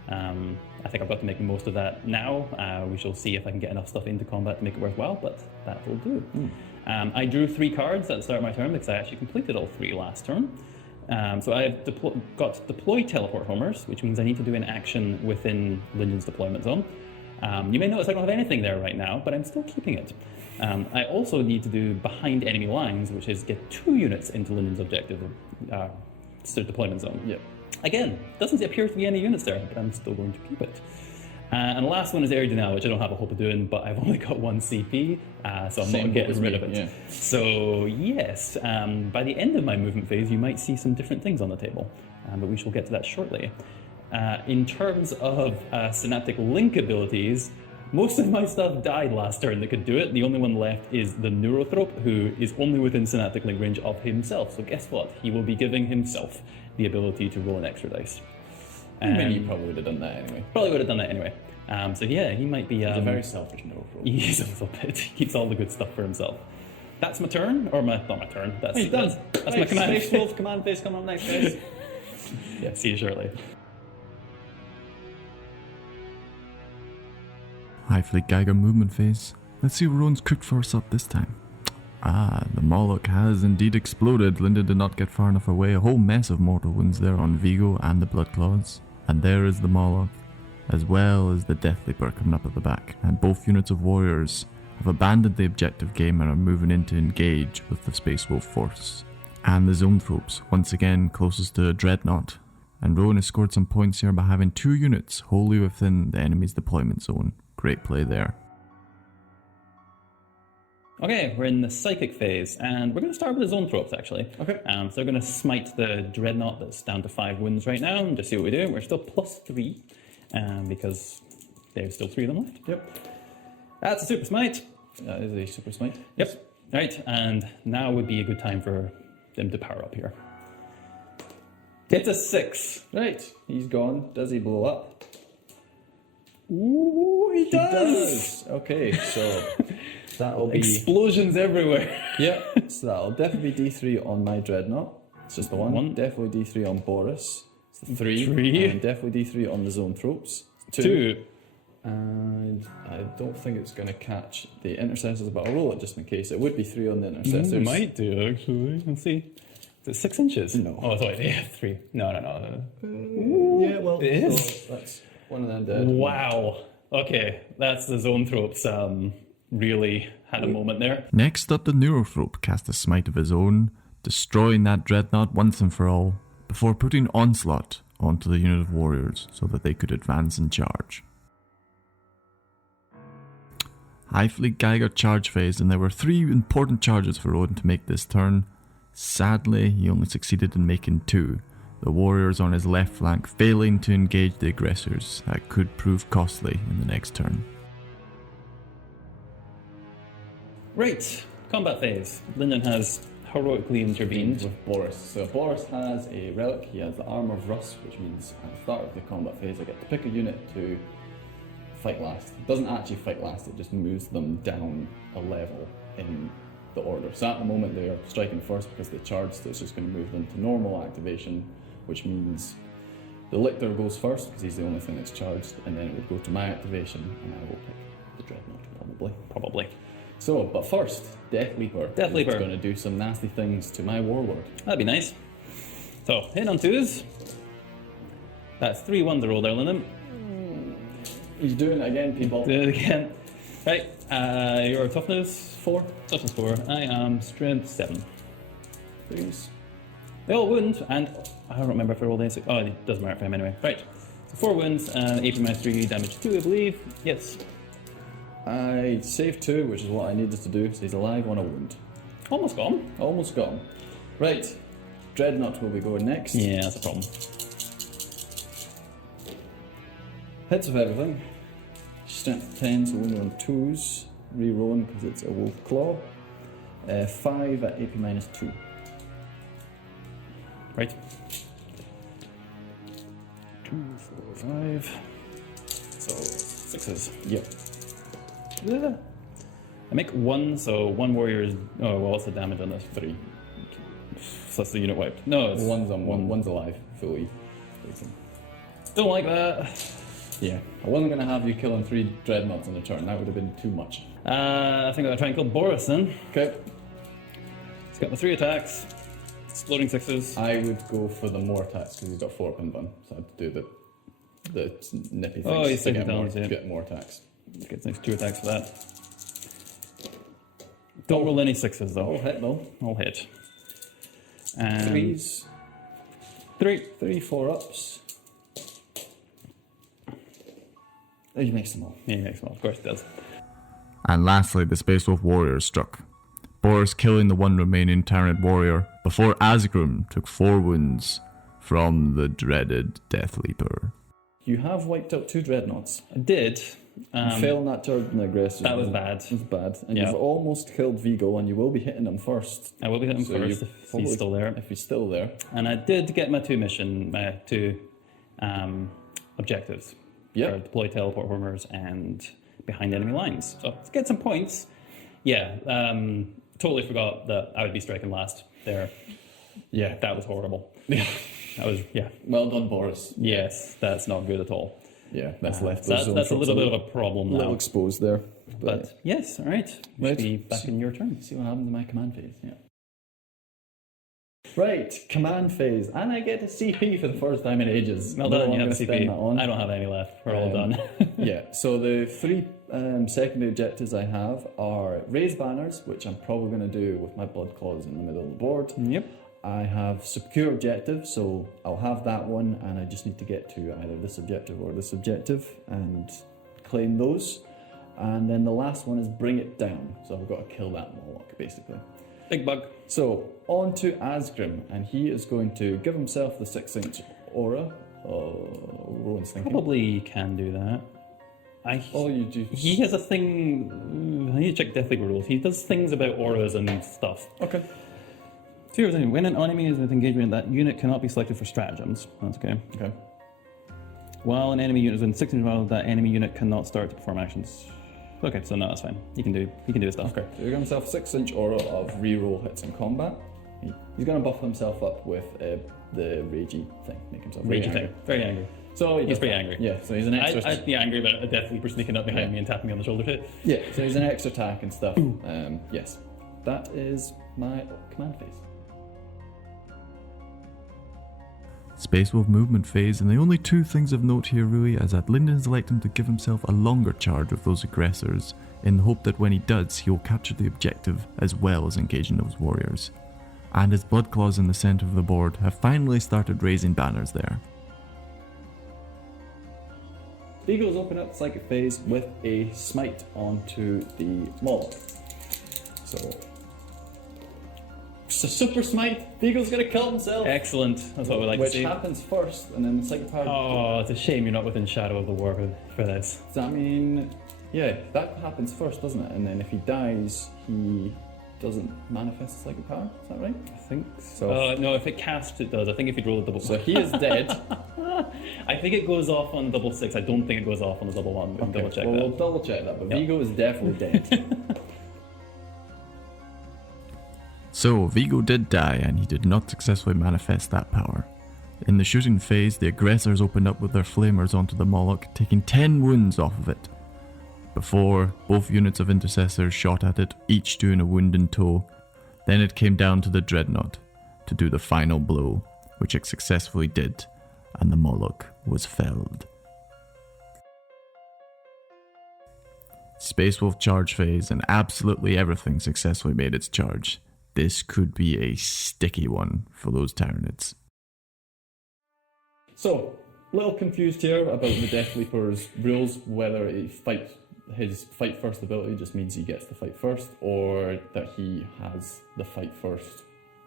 I think I've got to make the most of that now. We shall see if I can get enough stuff into combat to make it worthwhile, but that will do. I drew 3 cards at the start of my turn because I actually completed all 3 last turn. So I've got Deploy Teleport Homers, which means I need to do an action within Linden's deployment zone. You may notice I don't have anything there right now, but I'm still keeping it. I also need to do Behind Enemy Lines, which is get 2 units into Linden's objective deployment zone. Yep. Again, doesn't appear to be any units there, but I'm still going to keep it. And the last one is Adrenal, which I don't have a hope of doing, but I've only got 1 CP, so I'm not getting rid of it. Yeah. So yes, by the end of my movement phase, you might see some different things on the table, but we shall get to that shortly. In terms of Synaptic Link abilities, most of my stuff died last turn that could do it. The only one left is the Neurothrope, who is only within Synaptic Link range of himself. So guess what? He will be giving himself the ability to roll an extra dice. I mean, you probably would have done that anyway. Probably would have done that anyway. So yeah, he might be... He's a very selfish Neurothrope. He is a little bit. He keeps all the good stuff for himself. That's my turn, or not my turn. That's done. That's my command. Space Wolf command phase coming up next, guys. Yeah, see you shortly. Hive Fleet Geiger movement phase. Let's see what Rowan's cooked for us up this time. The Moloch has indeed exploded. Linda did not get far enough away. A whole mess of mortal wounds there on Vigo and the Bloodclaws. And there is the Moloch, as well as the Death Leaper coming up at the back. And both units of warriors have abandoned the objective game and are moving in to engage with the Space Wolf force. And the Zonethropes, once again closest to Dreadnought. And Rowan has scored some points here by having 2 units wholly within the enemy's deployment zone. Great play there. Okay, we're in the Psychic phase, and we're going to start with the Zonethropes, actually. Okay. So we're going to smite the Dreadnought that's down to 5 wounds right now, and just see what we do. We're still +3, because there's still 3 of them left. Yep. That's a Super Smite. That is a Super Smite. Yep. Right, and now would be a good time for them to power up here. It's a 6. Right, he's gone. Does he blow up? Ooh, he does! Okay, so that'll be... Explosions everywhere. Yep, so that'll definitely be D3 on my Dreadnought. It's just the one. Definitely D3 on Boris. It's 3. And definitely D3 on the Zonethropes. 2. And I don't think it's going to catch the Intercessors, but I'll roll it just in case. It would be 3 on the Intercessors. It might do, actually. Let's see. Is it 6 inches? No. Oh, sorry, yeah, 3. No. Yeah, well, it is. So that's one of them dead. Wow. Okay, that's the Zonethropes really had a moment there. Next up, the Neurothrope cast a smite of his own, destroying that Dreadnought once and for all, before putting Onslaught onto the unit of warriors so that they could advance and charge. Hive Fleet Geiger charge phase, and there were 3 important charges for Odin to make this turn. Sadly, he only succeeded in making 2. The warriors on his left flank failing to engage the aggressors. That could prove costly in the next turn. Right, combat phase. Lyndon has heroically intervened. With Boris. So Boris has a relic. He has the Armor of Rust, which means at the start of the combat phase I get to pick a unit to fight last. It doesn't actually fight last, it just moves them down a level in the order. So at the moment they are striking first because they charged, so it's just going to move them to normal activation, which means the Lictor goes first because he's the only thing that's charged, and then it would go to my activation, and I will pick the Dreadnought, probably. So, but first, Death Leaper. Death Leaper is going to do some nasty things to my Warlord. That'd be nice. So, hit on 2s. That's 3 1s to roll there, Lyndon. He's doing it again, people. Do it again. Right, your toughness 4. Toughness 4. I am strength 7. Please. They all wound, and I don't remember if I rolled a 6. Oh, it doesn't matter for him anyway. Right, so 4 wounds, AP minus 3, damage 2, I believe. Yes. I saved 2, which is what I needed to do, so he's alive on a wound. Almost gone. Almost gone. Right, Dreadnought will be going next. Yeah, that's a problem. Hits of everything. Strength 10, so only on 2s. Re-rolling because it's a Wolf Claw. 5 at AP minus 2. Right. 2, 4, 5. So 6s. Yep. Yeah. I make 1, so 1 warrior is. Oh, well, what's the damage on this? 3. So that's the unit wiped. No, it's One's on one, one's alive, fully. Don't like that. Yeah, I wasn't going to have you killing 3 dreadnoughts on a turn. That would have been too much. I think I'm gonna try and kill Boris then. Okay. He's got the 3 attacks, exploding 6s. I would go for the more attacks because he's got 4 pin bun. So I'd do the nippy things Oh, he's to taking talons, to get more attacks. Gets next 2 attacks for that. Don't roll any 6s though. I'll hit though. I'll hit. And 3s. 3 4-ups. Oh, he makes them all. Yeah, he makes them all. Of course he does. And lastly, the Space Wolf Warrior struck. Boris killing the one remaining Tyranid Warrior before Asgrim took 4 wounds from the dreaded Death Leaper. You have wiped out 2 dreadnoughts. I did. You failed on that turn in aggressor. That was bad. It was bad. And Yeah. you've almost killed Vigo, and you will be hitting him first. I will be hitting So first you if probably- he's still there. If he's still there. And I did get my 2 objectives. Yep. For deploy teleport homers and behind enemy lines. So let's get some points. Yeah, totally forgot that I would be striking last there. Yeah. That was horrible. Yeah. That was, yeah. Well done, Boris. Yes, that's not good at all. Yeah, that's left. So that's a little bit of a problem little now. exposed there. But yes, all right. Right. Be back in your turn. See what happens in my command phase. Yeah. Right, command phase, and I get a CP for the first time in ages. Well No done, one you have gonna a spend that on. CP. I don't have any left. We're all done. Yeah, so the 3 secondary objectives I have are raise banners, which I'm probably going to do with my blood claws in the middle of the board. Yep. I have secure objective, so I'll have that one, and I just need to get to either this objective or this objective and claim those. And then the last one is bring it down, so I've got to kill that Moloch, basically. Big bug. So, on to Asgrim, and he is going to give himself the 6-inch aura. Rowan's thinking. Probably can do that. Oh, you do. He has a thing. I need to check Death League rules. He does things about auras and stuff. Okay. So here's the thing. When an enemy is with engagement, that unit cannot be selected for stratagems. That's okay. Okay. While an enemy unit is within 6 inches of that enemy unit cannot start to perform actions. Okay, so no, that's fine. He can do his stuff. Okay. So, he's got himself a 6-inch aura of reroll hits in combat. He's going to buff himself up with the ragey thing. Make himself very Ragey angry. thing. Very angry. So He's pretty angry. Yeah, so he's an extra. I'd be angry about a Death Leaper sneaking up behind me and tapping me on the shoulder too. Yeah, so he's an extra attack and stuff. Yes. That is my command phase. Space Wolf movement phase, and the only 2 things of note here really is that Lyndon is electing to give himself a longer charge with those aggressors, in the hope that when he does, he will capture the objective as well as engaging those warriors. And his blood claws in the centre of the board have finally started raising banners there. Beagles open up psychic phase with a smite onto the Moloch. So it's a super smite. Beagle's gonna kill himself. Excellent. That's what we like Which to see. happens first, and then the psychic power. Oh, it's a shame you're not within Shadow of the War for this. Does that mean, yeah, that happens first, doesn't it? And then if he dies, he doesn't manifest his psychic power. Is that right? I think So- no, if it casts, it does. I think if you roll a double. So he is dead. I think it goes off on double 6. I don't think it goes off on the double 1. We can double check well, that. we'll double check that, but Yeah. Vigo is definitely dead. So, Vigo did die, and he did not successfully manifest that power. In the shooting phase, the aggressors opened up with their flamers onto the Moloch, taking 10 wounds off of it. Before, both units of intercessors shot at it, each doing a wound in tow. Then it came down to the Dreadnought to do the final blow, which it successfully did, and the Moloch was felled. Space Wolf charge phase, and absolutely everything successfully made its charge. This could be a sticky one for those Tyranids. So, a little confused here about the Death Leaper's rules, whether his fight first ability just means he gets to fight first, or that he has the fight first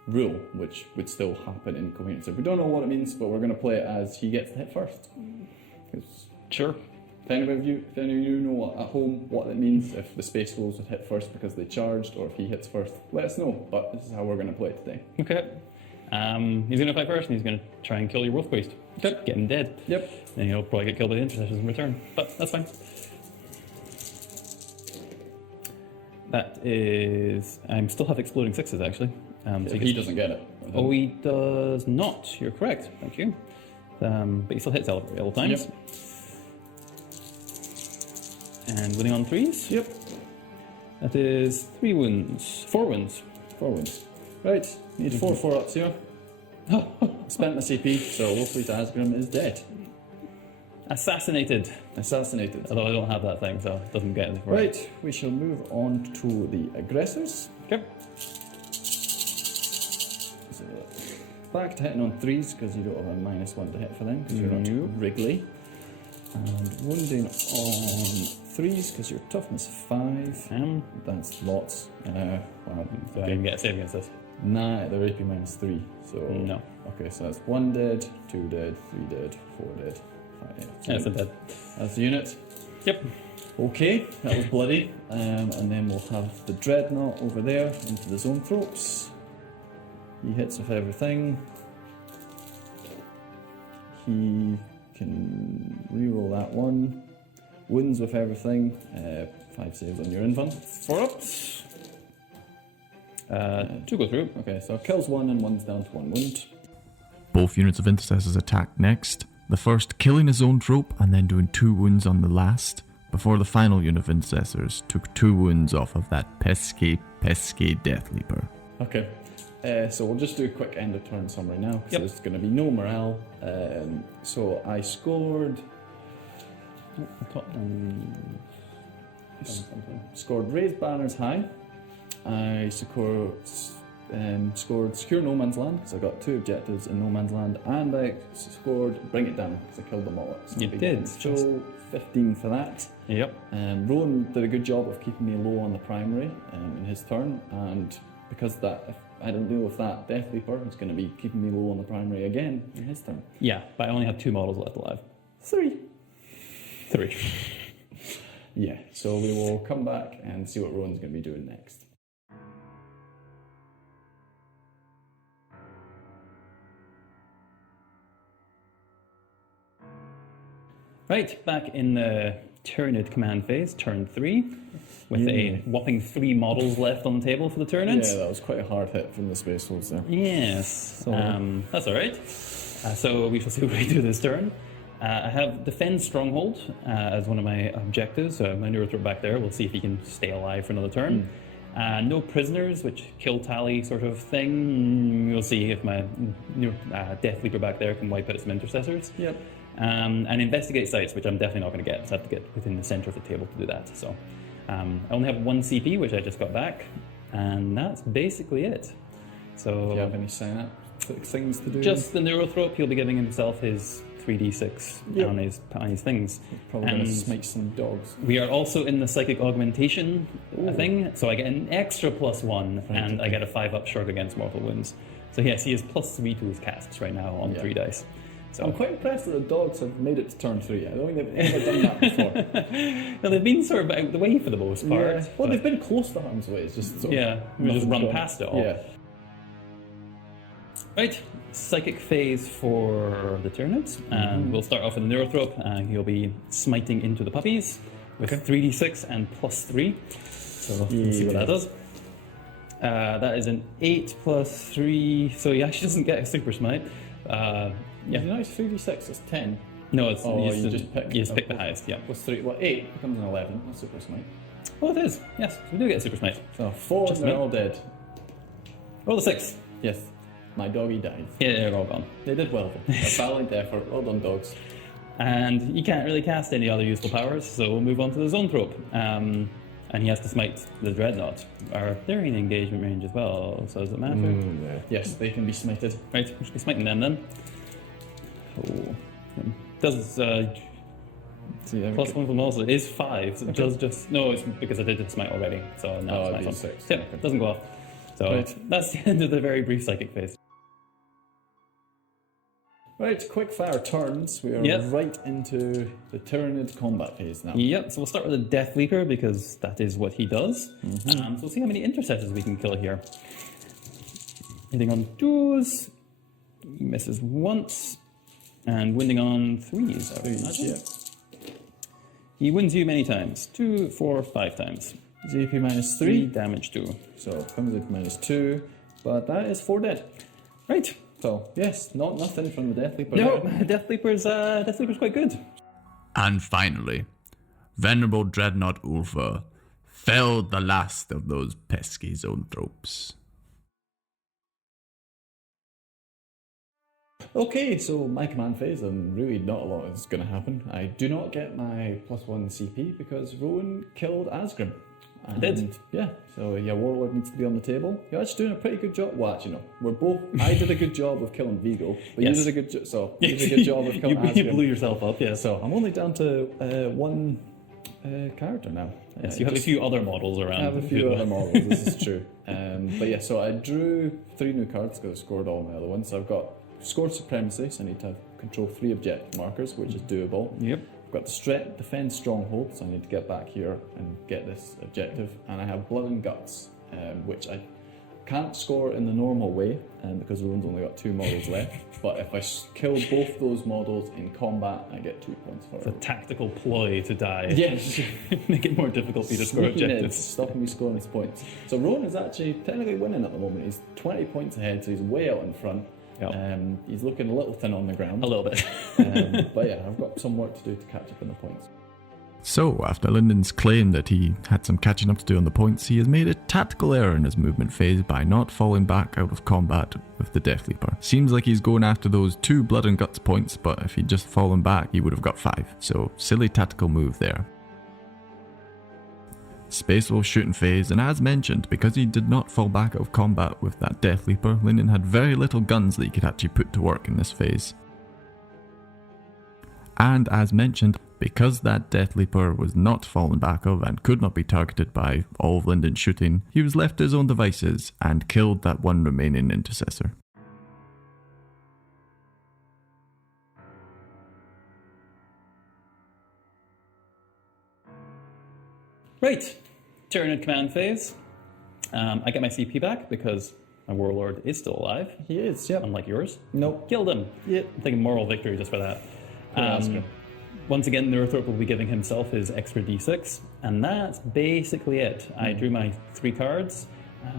rule, which would still happen in Coherence. So we don't know what it means, but we're going to play it as he gets to hit first. Sure. If any of you know at home what it means, if the Space Wolves would hit first because they charged, or if he hits first, let us know. But this is how we're going to play it today. Okay. He's going to fight first, and he's going to try and kill your Wolf Priest. Okay. Get him dead. Yep. And he'll probably get killed by the intercessors in return. But that's fine. That is... I still have exploding 6s, actually. If he doesn't get it. Oh, he does not. You're correct. Thank you. But he still hits all times. Yep. And winning on 3s. Yep. That is 3 wounds. 4 wounds. 4 wounds. Right, need 4 4-ups here. Spent my CP, so Wolfrey Asgrim is dead. Assassinated. Assassinated. Although I don't have that thing, so it doesn't get it. Right, we shall move on to the aggressors. Okay. So, back to hitting on 3s because you don't have a -1 to hit for them because you're not Wrigley. And wounding on 3s because you're toughness 5. That's lots. Wow. So I can get a save against this. Nah, they're AP -3. So No. Okay, so that's 1 dead, 2 dead, 3 dead, 4 dead, 5 dead. That's a dead. That's the unit. Yep. Okay, that was bloody. And then we'll have the Dreadnought over there into the Zonethropes. He hits with everything. He can reroll that one. Wins with everything. 5 saves on your invuln. 4-ups. 2 go through. Okay, so kills 1 and 1's down to 1 wound. Both units of intercessors attack next. The first killing his own trope and then doing 2 wounds on the last, before the final unit of intercessors took 2 wounds off of that pesky Death Leaper. Okay, so we'll just do a quick end of turn summary now, because there's going to be no morale. So I scored... Scored Raised Banners High. I scored Secure No Man's Land, because I got 2 objectives in No Man's Land, and I scored Bring It Down, because I killed them all. So You did. So 15 for that. Yep. Rowan did a good job of keeping me low on the primary in his turn, and because of that, I don't know if that Death Leaper is going to be keeping me low on the primary again in his turn. Yeah, but I only have 2 models left alive. 3. Yeah, so we will come back and see what Rowan's going to be doing next. Right, back in the Tyranid command phase, turn 3, with a whopping 3 models left on the table for the Tyranids. Yeah, that was quite a hard hit from the Space Wolves there. Yes, that's alright. So we shall see what we do this turn. I have Defend Stronghold as one of my objectives. My Neurothrope back there, we'll see if he can stay alive for another turn. No prisoners, which kill tally sort of thing. We'll see if my Death Leaper back there can wipe out some intercessors. Yep. And investigate sites, which I'm definitely not going to get, so I have to get within the center of the table to do that. So I only have 1 CP, which I just got back, and that's basically it. So Do you have any sign-up things to do? just the Neurothrope, he'll be giving himself his 3d6 on his things. Probably going to smite some dogs. We are also in the Psychic Augmentation thing, so I get an extra +1, and I get a 5-up shrug against mortal wounds. So yes, he is +3 to his casts right now on 3 dice. So I'm quite impressed that the dogs have made it to turn 3. I don't think they've ever done that before. no, they've been sort of out the way for the most part. Yeah. Well, they've been close to harm's way. It's just sort of we just run gone. past it all. Yeah. Right, Psychic phase for the Tyranids, and we'll start off with the Neurothrope. He'll be smiting into the puppies with 3d6 and +3. So let's see what that does. That is an 8 + 3, so he actually doesn't get a super smite. Yeah, nice 3d6, that's 10. No, it's you just pick the highest, yeah. Plus 3, well, 8 becomes an 11. That's super smite. Oh, it is, yes, we do get a super smite. So 4 and they're all dead. Roll a 6. Yes, my doggy died. Yeah, they're all gone. They did well. A valiant effort. Well done, dogs. And you can't really cast any other useful powers, so we'll move on to the Zonethrope. And he has to smite the Dreadnought. They're in engagement range as well, so does it matter? Yes, they can be smited. Right, we should be smiting them then. Oh. Does +1 from also it is 5, so it does just no, it's because I did smite already, so now it's my 6. Yeah, it doesn't go off. So that's the end of the very brief psychic phase. Right, quick fire turns. We are right into the Tyranid combat phase now. Yep, so we'll start with the Death Leaper because that is what he does. So we'll see how many intercessors we can kill here. Hitting on 2s, he misses once, and winning on 3s. He wins you many times. 2, 4, 5 times. ZP -3. 3 damage 2. So comes with -2. But that is 4 dead. Right. So, yes, nothing from the Death Leaper. No, there. Death Leaper's quite good. And finally, Venerable Dreadnought Ulfa felled the last of those pesky Zonethropes. Okay, so my command phase, and really not a lot is going to happen. I do not get my +1 CP because Rowan killed Asgrim. And Did. Yeah, so yeah, Warlord needs to be on the table. You're actually doing a pretty good job. Well, actually, no. We're both. I did a good job of killing Vigo, but Yes. you did a good job. So you did a good job of killing you Asgrim. blew yourself up, yeah. So I'm only down to one character now. Yes, you have a few other models around. I have a few other models, this is true. But yeah, so I drew 3 new cards because I scored all my other ones. So I've got Scored Supremacy, so I need to control 3 objective markers, which is doable. Yep. I've got the Defend Stronghold, so I need to get back here and get this objective. And I have Blood and Guts, which I can't score in the normal way, because Rowan's only got 2 models left. But if I kill both those models in combat, I get 2 points for It's it. a tactical ploy to die. Yes. Make it more difficult for you to score Sneaking in, objectives. stopping me scoring his points. So Rowan is actually technically winning at the moment. He's 20 points ahead, so he's way out in front. Yep. He's looking a little thin on the ground. A little bit. But yeah, I've got some work to do to catch up in the points. So, after Lyndon's claim that he had some catching up to do on the points, he has made a tactical error in his movement phase by not falling back out of combat with the Death Leaper. Seems like he's going after those 2 Blood and Guts points, but if he'd just fallen back, he would have got 5. So, silly tactical move there. Space Wolf shooting phase, and as mentioned, because he did not fall back out of combat with that Death Leaper, Lyndon had very little guns that he could actually put to work in this phase. And as mentioned, because that Death Leaper was not fallen back of and could not be targeted by all of Lyndon's shooting, he was left to his own devices and killed that one remaining intercessor. Right. Tyranid command phase. I get my CP back because my Warlord is still alive, He is, yep. unlike yours. Nope. Killed him. Yep. I'm thinking moral victory just for that. Asgrim. Once again, Neurothrope will be giving himself his extra d6, and that's basically it. I drew my 3 cards.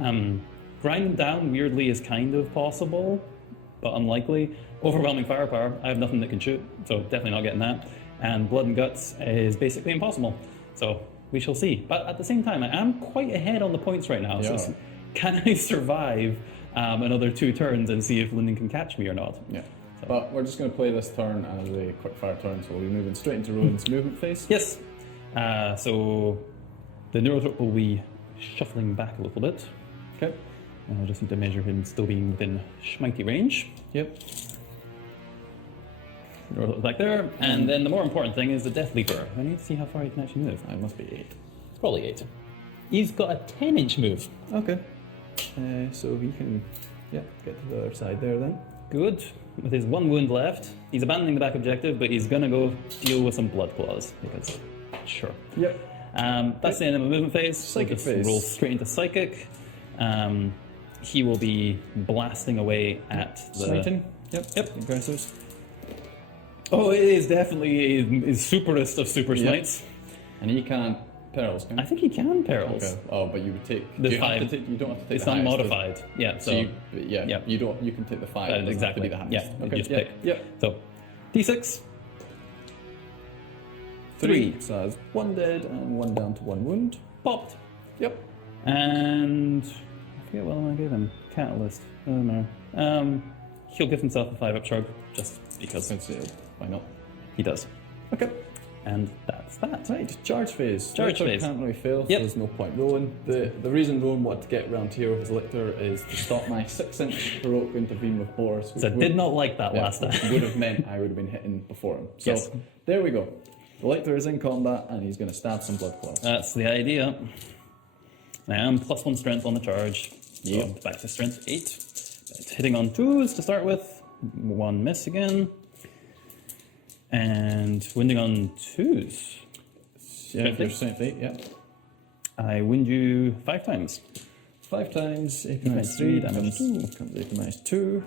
Grind them down, weirdly, is kind of possible, but unlikely. Overwhelming firepower, I have nothing that can shoot, so definitely not getting that. And Blood and Guts is basically impossible, so we shall see. But at the same time, I am quite ahead on the points right now, so can I survive another 2 turns and see if Lyndon can catch me or not? Yeah. But we're just going to play this turn as a quick fire turn, so we'll be moving straight into Rowan's movement phase. Yes. So the Neurothrope will be shuffling back a little bit. Okay. I'll just need to measure him still being within schmitey range. Yep. Neurothrope back there. And then the more important thing is the Death Leaper. I need to see how far he can actually move. It must be 8. It's probably 8. He's got a 10-inch move. Okay. So he can, get to the other side there then. Good. With his 1 wound left, he's abandoning the back objective, but he's going to go deal with some blood claws, because sure. Yep. That's the end of my movement phase. Psychic just phase. Roll straight into Psychic. He will be blasting away at the... Scything. Yep. Aggressors. Oh, it is definitely his superest of super smites. And he can't perils, can I think he can perils. Okay. Oh, but you would take The do you have 5. to take, you don't have to take It's the highest, unmodified. Yeah, so, you Yep. you can take the 5. It doesn't exactly. have to be the highest. Yeah, Okay. you just Yep. pick. Yep. So, D6. 3. So that's 1 dead and 1 down to 1 wound. Popped. Yep. And I forget what I gave him. Catalyst. I don't know. He'll give himself a 5-up shrug, just because Why not? he does. Okay. And that's that. Right, charge phase. Charge phase. Can't really fail, so Yep. there's no point rolling. The reason Rowan wanted to get round here with his lictor is to stop my 6-inch heroic intervene with Boris. So I did not like that last which time. would have meant I would have been hitting before him. So Yes. there we go. The lictor is in combat and he's going to stab some blood claws. That's the idea. I am +1 strength on the charge. So Yep. I'm back to strength 8. It's hitting on 2s to start with. 1 miss again. And winding on 2s. Yeah, Strength there's strength 8, yeah. I wind you 5 times. 5 times, AP minus minus 3, 3 damage comes AP minus 2.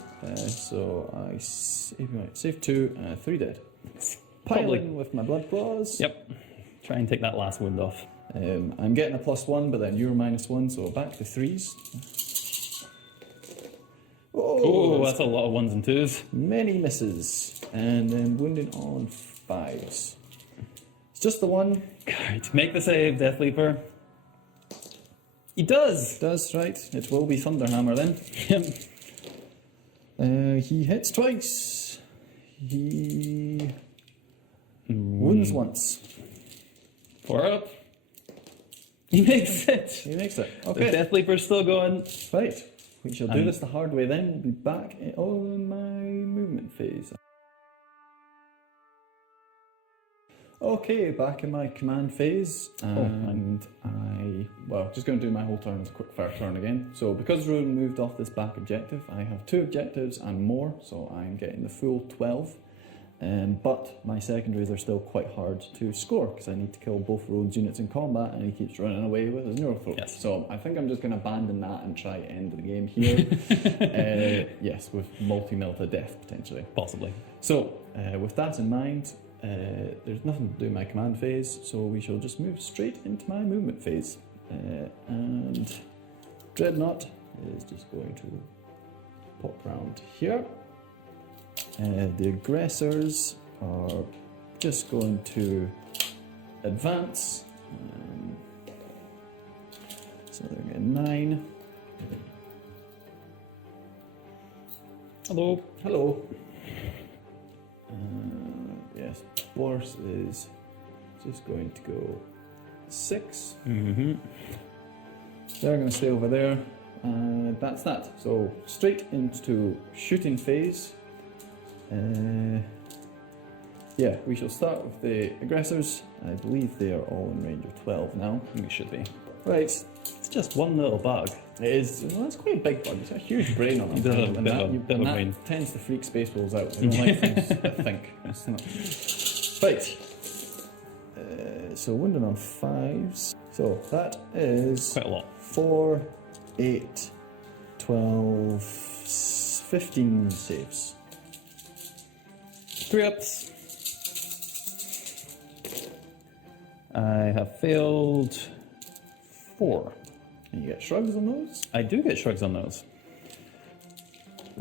So I AP minus save 2, 3 dead. Probably. Piling with my blood claws. Yep. Try and take that last wound off. I'm getting a +1, but then you're -1, so back to 3s. Oh, that's a lot of 1s and 2s. Many misses. And then wounding on 5s. It's just the one. Right, make the save, Death Leaper. He does! Does, right. It will be Thunderhammer then. He hits twice. He wounds once. 4 up. He makes it. He makes it. The Okay. Death Leaper's still going. Right. We shall do this the hard way then. We'll be back on my movement phase. Okay, back in my command phase. And just going to do my whole turn as a quick fire turn again. So because Ruin moved off this back objective, I have 2 objectives and more, so I'm getting the full 12. But my secondaries are still quite hard to score because I need to kill both Road's units in combat and he keeps running away with his Neurothrope. Yes. So I think I'm just going to abandon that and try end the game here. Yes, with multi-mill to death potentially. Possibly. So with that in mind, there's nothing to do in my command phase, so we shall just move straight into my movement phase. And Dreadnought is just going to pop round here. The aggressors are just going to advance. So they're getting 9. Hello. Hello. Yes, Boris is just going to go 6. Mm-hmm. They're going to stay over there. That's that. So straight into shooting phase. Yeah, we shall start with the aggressors. I believe they are all in range of 12 now. We should be. Right. It's just one little bug. It is. Well, it's quite a big bug. It's got a huge brain on it. Bit of- and bit that, of- you- bit and of that brain. tends to freak space wolves out. They don't like things, I think. It's not- Right. So wounded on 5s. So that is Quite a lot. 4, 8, 12, 15 saves. 3 ups. I have failed 4. And you get shrugs on those. I do get shrugs on those.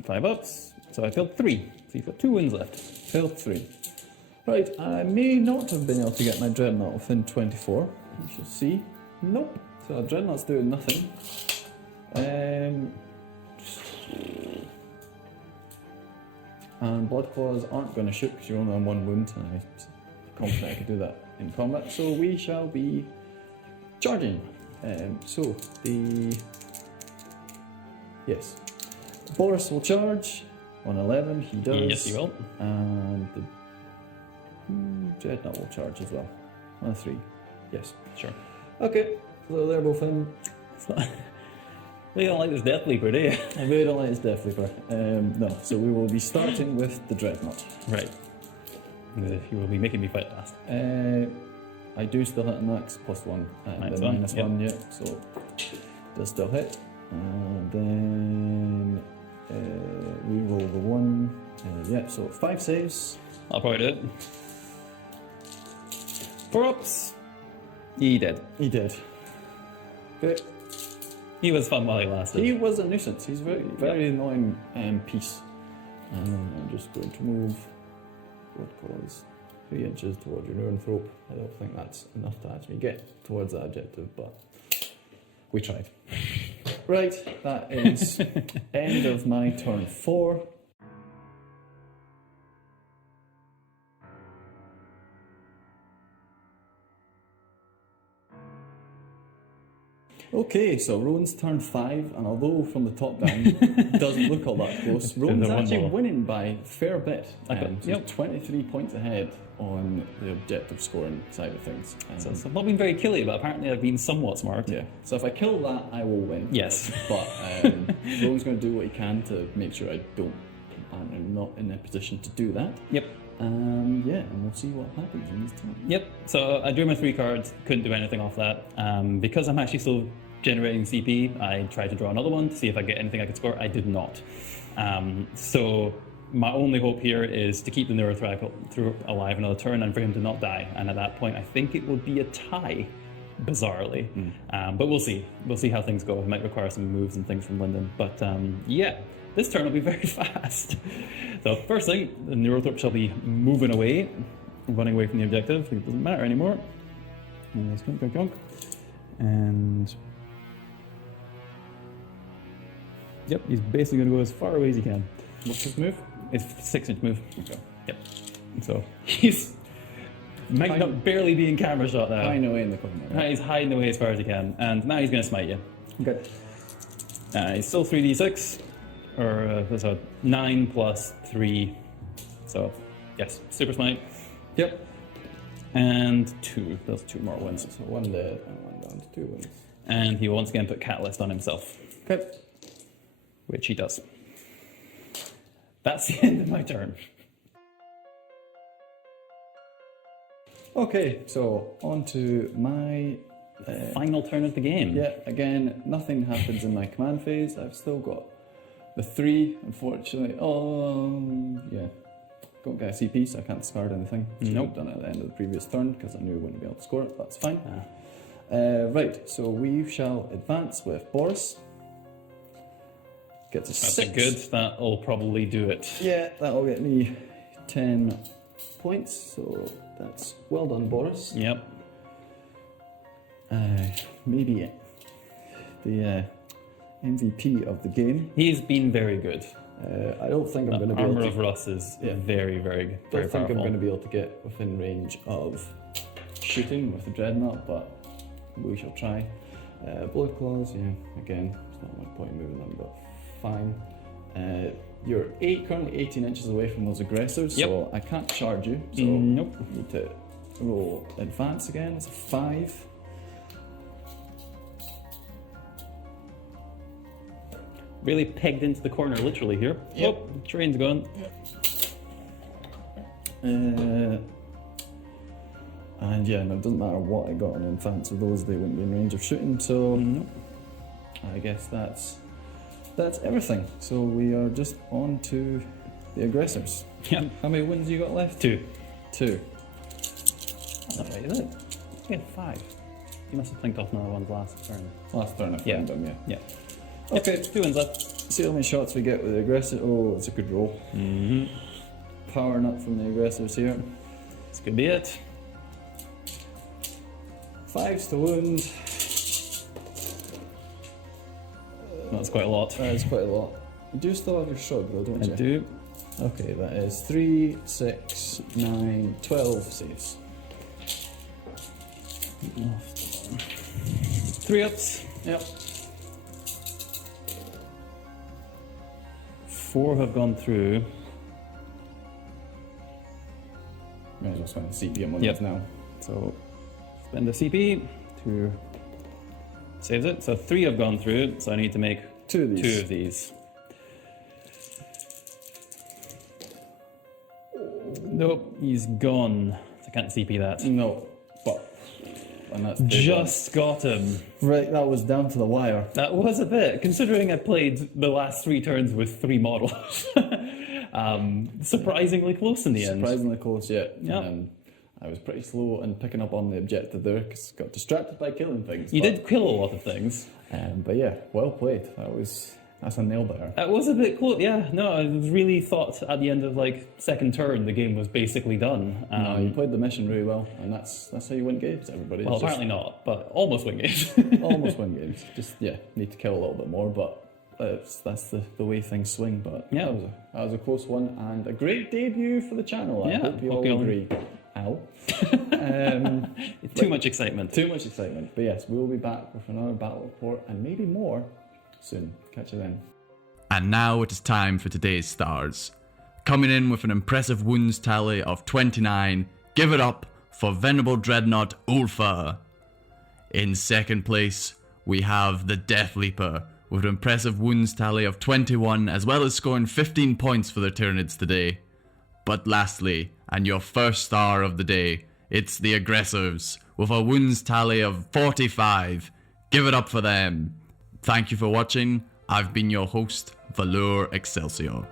5 ups. So I failed 3. So you've got 2 wins left. Failed 3. Right, I may not have been able to get my Dreadnought within 24. We shall see. Nope. So Dreadnought's doing nothing. And Blood Claws aren't going to shoot because you're only on 1 wound, and I'm confident I could do that in combat. So we shall be charging. So the Boris will charge on 11. He does. Yes, he will. And the Dreadnought will charge as well. On 3. Yes. Sure. Okay. So they're both in. We don't like this Death Leaper, do you? I really don't like his Death Leaper. No. So we will be starting with the Dreadnought. Right. You will be making me fight last. I do still hit a max +1 and the -1, yep. -1 yet, so does still hit. And then we roll the 1. So 5 saves. I'll probably do it. 4 ups. He did. He did. Okay. He was fun while he lasted. He was a nuisance. He's very annoying piece. I'm just going to move what cause 3 inches towards your Neurothrope. I don't think that's enough to actually get towards that objective, but we tried. Right, that is end of my turn 4. Okay, so Rowan's turn 5, and although from the top down it doesn't look all that close, Rowan's one actually more. winning by a fair bit. I bet, So yep. he's 23 points ahead on the objective scoring side of things. So I've not been very killy, but apparently I've been somewhat smart. Yeah, so if I kill that, I will win. Yes. But Rowan's going to do what he can to make sure I'm not in a position to do that. Yep. And we'll see what happens in this turn. Yep. So I drew my 3 cards, couldn't do anything off that. Because I'm actually still generating CP, I tried to draw another one to see if I get anything I could score. I did not. So my only hope here is to keep the Neurothrope alive another turn and for him to not die. And at that point, I think it will be a tie, bizarrely. But we'll see. We'll see how things go. It might require some moves and things from Lyndon. But this turn will be very fast. So first thing, the Neurothrope shall be moving away, running away from the objective. It doesn't matter anymore. And yep, he's basically going to go as far away as he can. What's his move? It's 6-inch move. Okay. Yep. So he's might not barely be in camera shot now. Hiding away in the corner. Right? He's hiding away as far as he can, and now he's going to smite you. Okay. He's still 3d6, or that's a 9 plus 3. So yes, super smite. Yep. And 2. Those 2 more wins. So 1 dead and 1 down to 2 wins. And he will once again put Catalyst on himself. Okay. Which he does. That's the end of my turn. Okay, so on to my Final turn of the game. yeah. Again, nothing happens in my command phase. I've still got the 3, unfortunately. Oh, yeah. Don't get a CP, so I can't discard anything. Nope. I've done it at the end of the previous turn because I knew I wouldn't be able to score it. That's fine. Ah. Right, so we shall advance with Boris. Gets a That's 6. a good. That'll probably do it. Yeah, that'll get me 10 points. So that's well done, Boris. Yep. Maybe the MVP of the game. He's been very good. I don't think I'm going to be Armor able of to. Rust is Yeah. very, very, very I don't think I'm powerful. going to be able to get within range of shooting with the Dreadnought, but we shall try. Blood Claws, yeah, again, there's not much point in moving them, but fine. You're currently 18 inches away from those aggressors, Yep. so I can't charge you. So Nope. I need to roll advance again. It's a 5. Really pegged into the corner, literally here. Yep. Oh, the train's gone. And yeah, no, it doesn't matter what I got on advance of those, they wouldn't be in range of shooting, so I guess that's everything. So we are just on to the aggressors. Yep. How many wins you got left? 2. 2. That's not right, is it? Yeah, 5. You must have clinked off another one's last turn. Last turn I've Yeah. done, yeah. Yeah. Okay, 2 wins left. see how many shots we get with the aggressor. Oh, it's a good roll. Mm-hmm. Powering up from the aggressors here. This could be it. 5s to wound. That's quite a lot. That is quite a lot. You do still have your shrug though, don't I you? do. Okay, that is 3, 6, 9, 12 saves. 3 ups. Yep. 4 have gone through. Might as well spend the CP on one Yep. of those now. So spend a CP to saves it. So 3 have gone through, so I need to make 2 of these. 2 of these. Nope, he's gone. So I can't CP that. No, but and that's Just got him. right. That was down to the wire. That was a bit, considering I played the last 3 turns with 3 models. Surprisingly close in the end. Surprisingly close, yeah. Yeah. I was pretty slow in picking up on the objective there because got distracted by killing things. You but, did kill a lot of things. but yeah, well played. That's a nail biter. That was a bit close. Yeah, no, I really thought at the end of second turn the game was basically done. No, you played the mission really well, and that's how you win games. Everybody. Well, It's apparently not, but almost win games. just almost win games. Just need to kill a little bit more, but that's the way things swing. But Yeah. that was a close one and a great debut for the channel. I Yeah, hope you hope all you all- agree. Ow. Too much excitement. Too much excitement. But yes, we will be back with another battle report and maybe more soon. Catch you then. And now it is time for today's stars. Coming in with an impressive wounds tally of 29, give it up for Venerable Dreadnought Ulfa. In second place, we have the Death Leaper with an impressive wounds tally of 21, as well as scoring 15 points for the Tyranids today. But lastly, and your first star of the day, it's the Aggressors with a wounds tally of 45. Give it up for them. Thank you for watching. I've been your host, Valor Excelsior.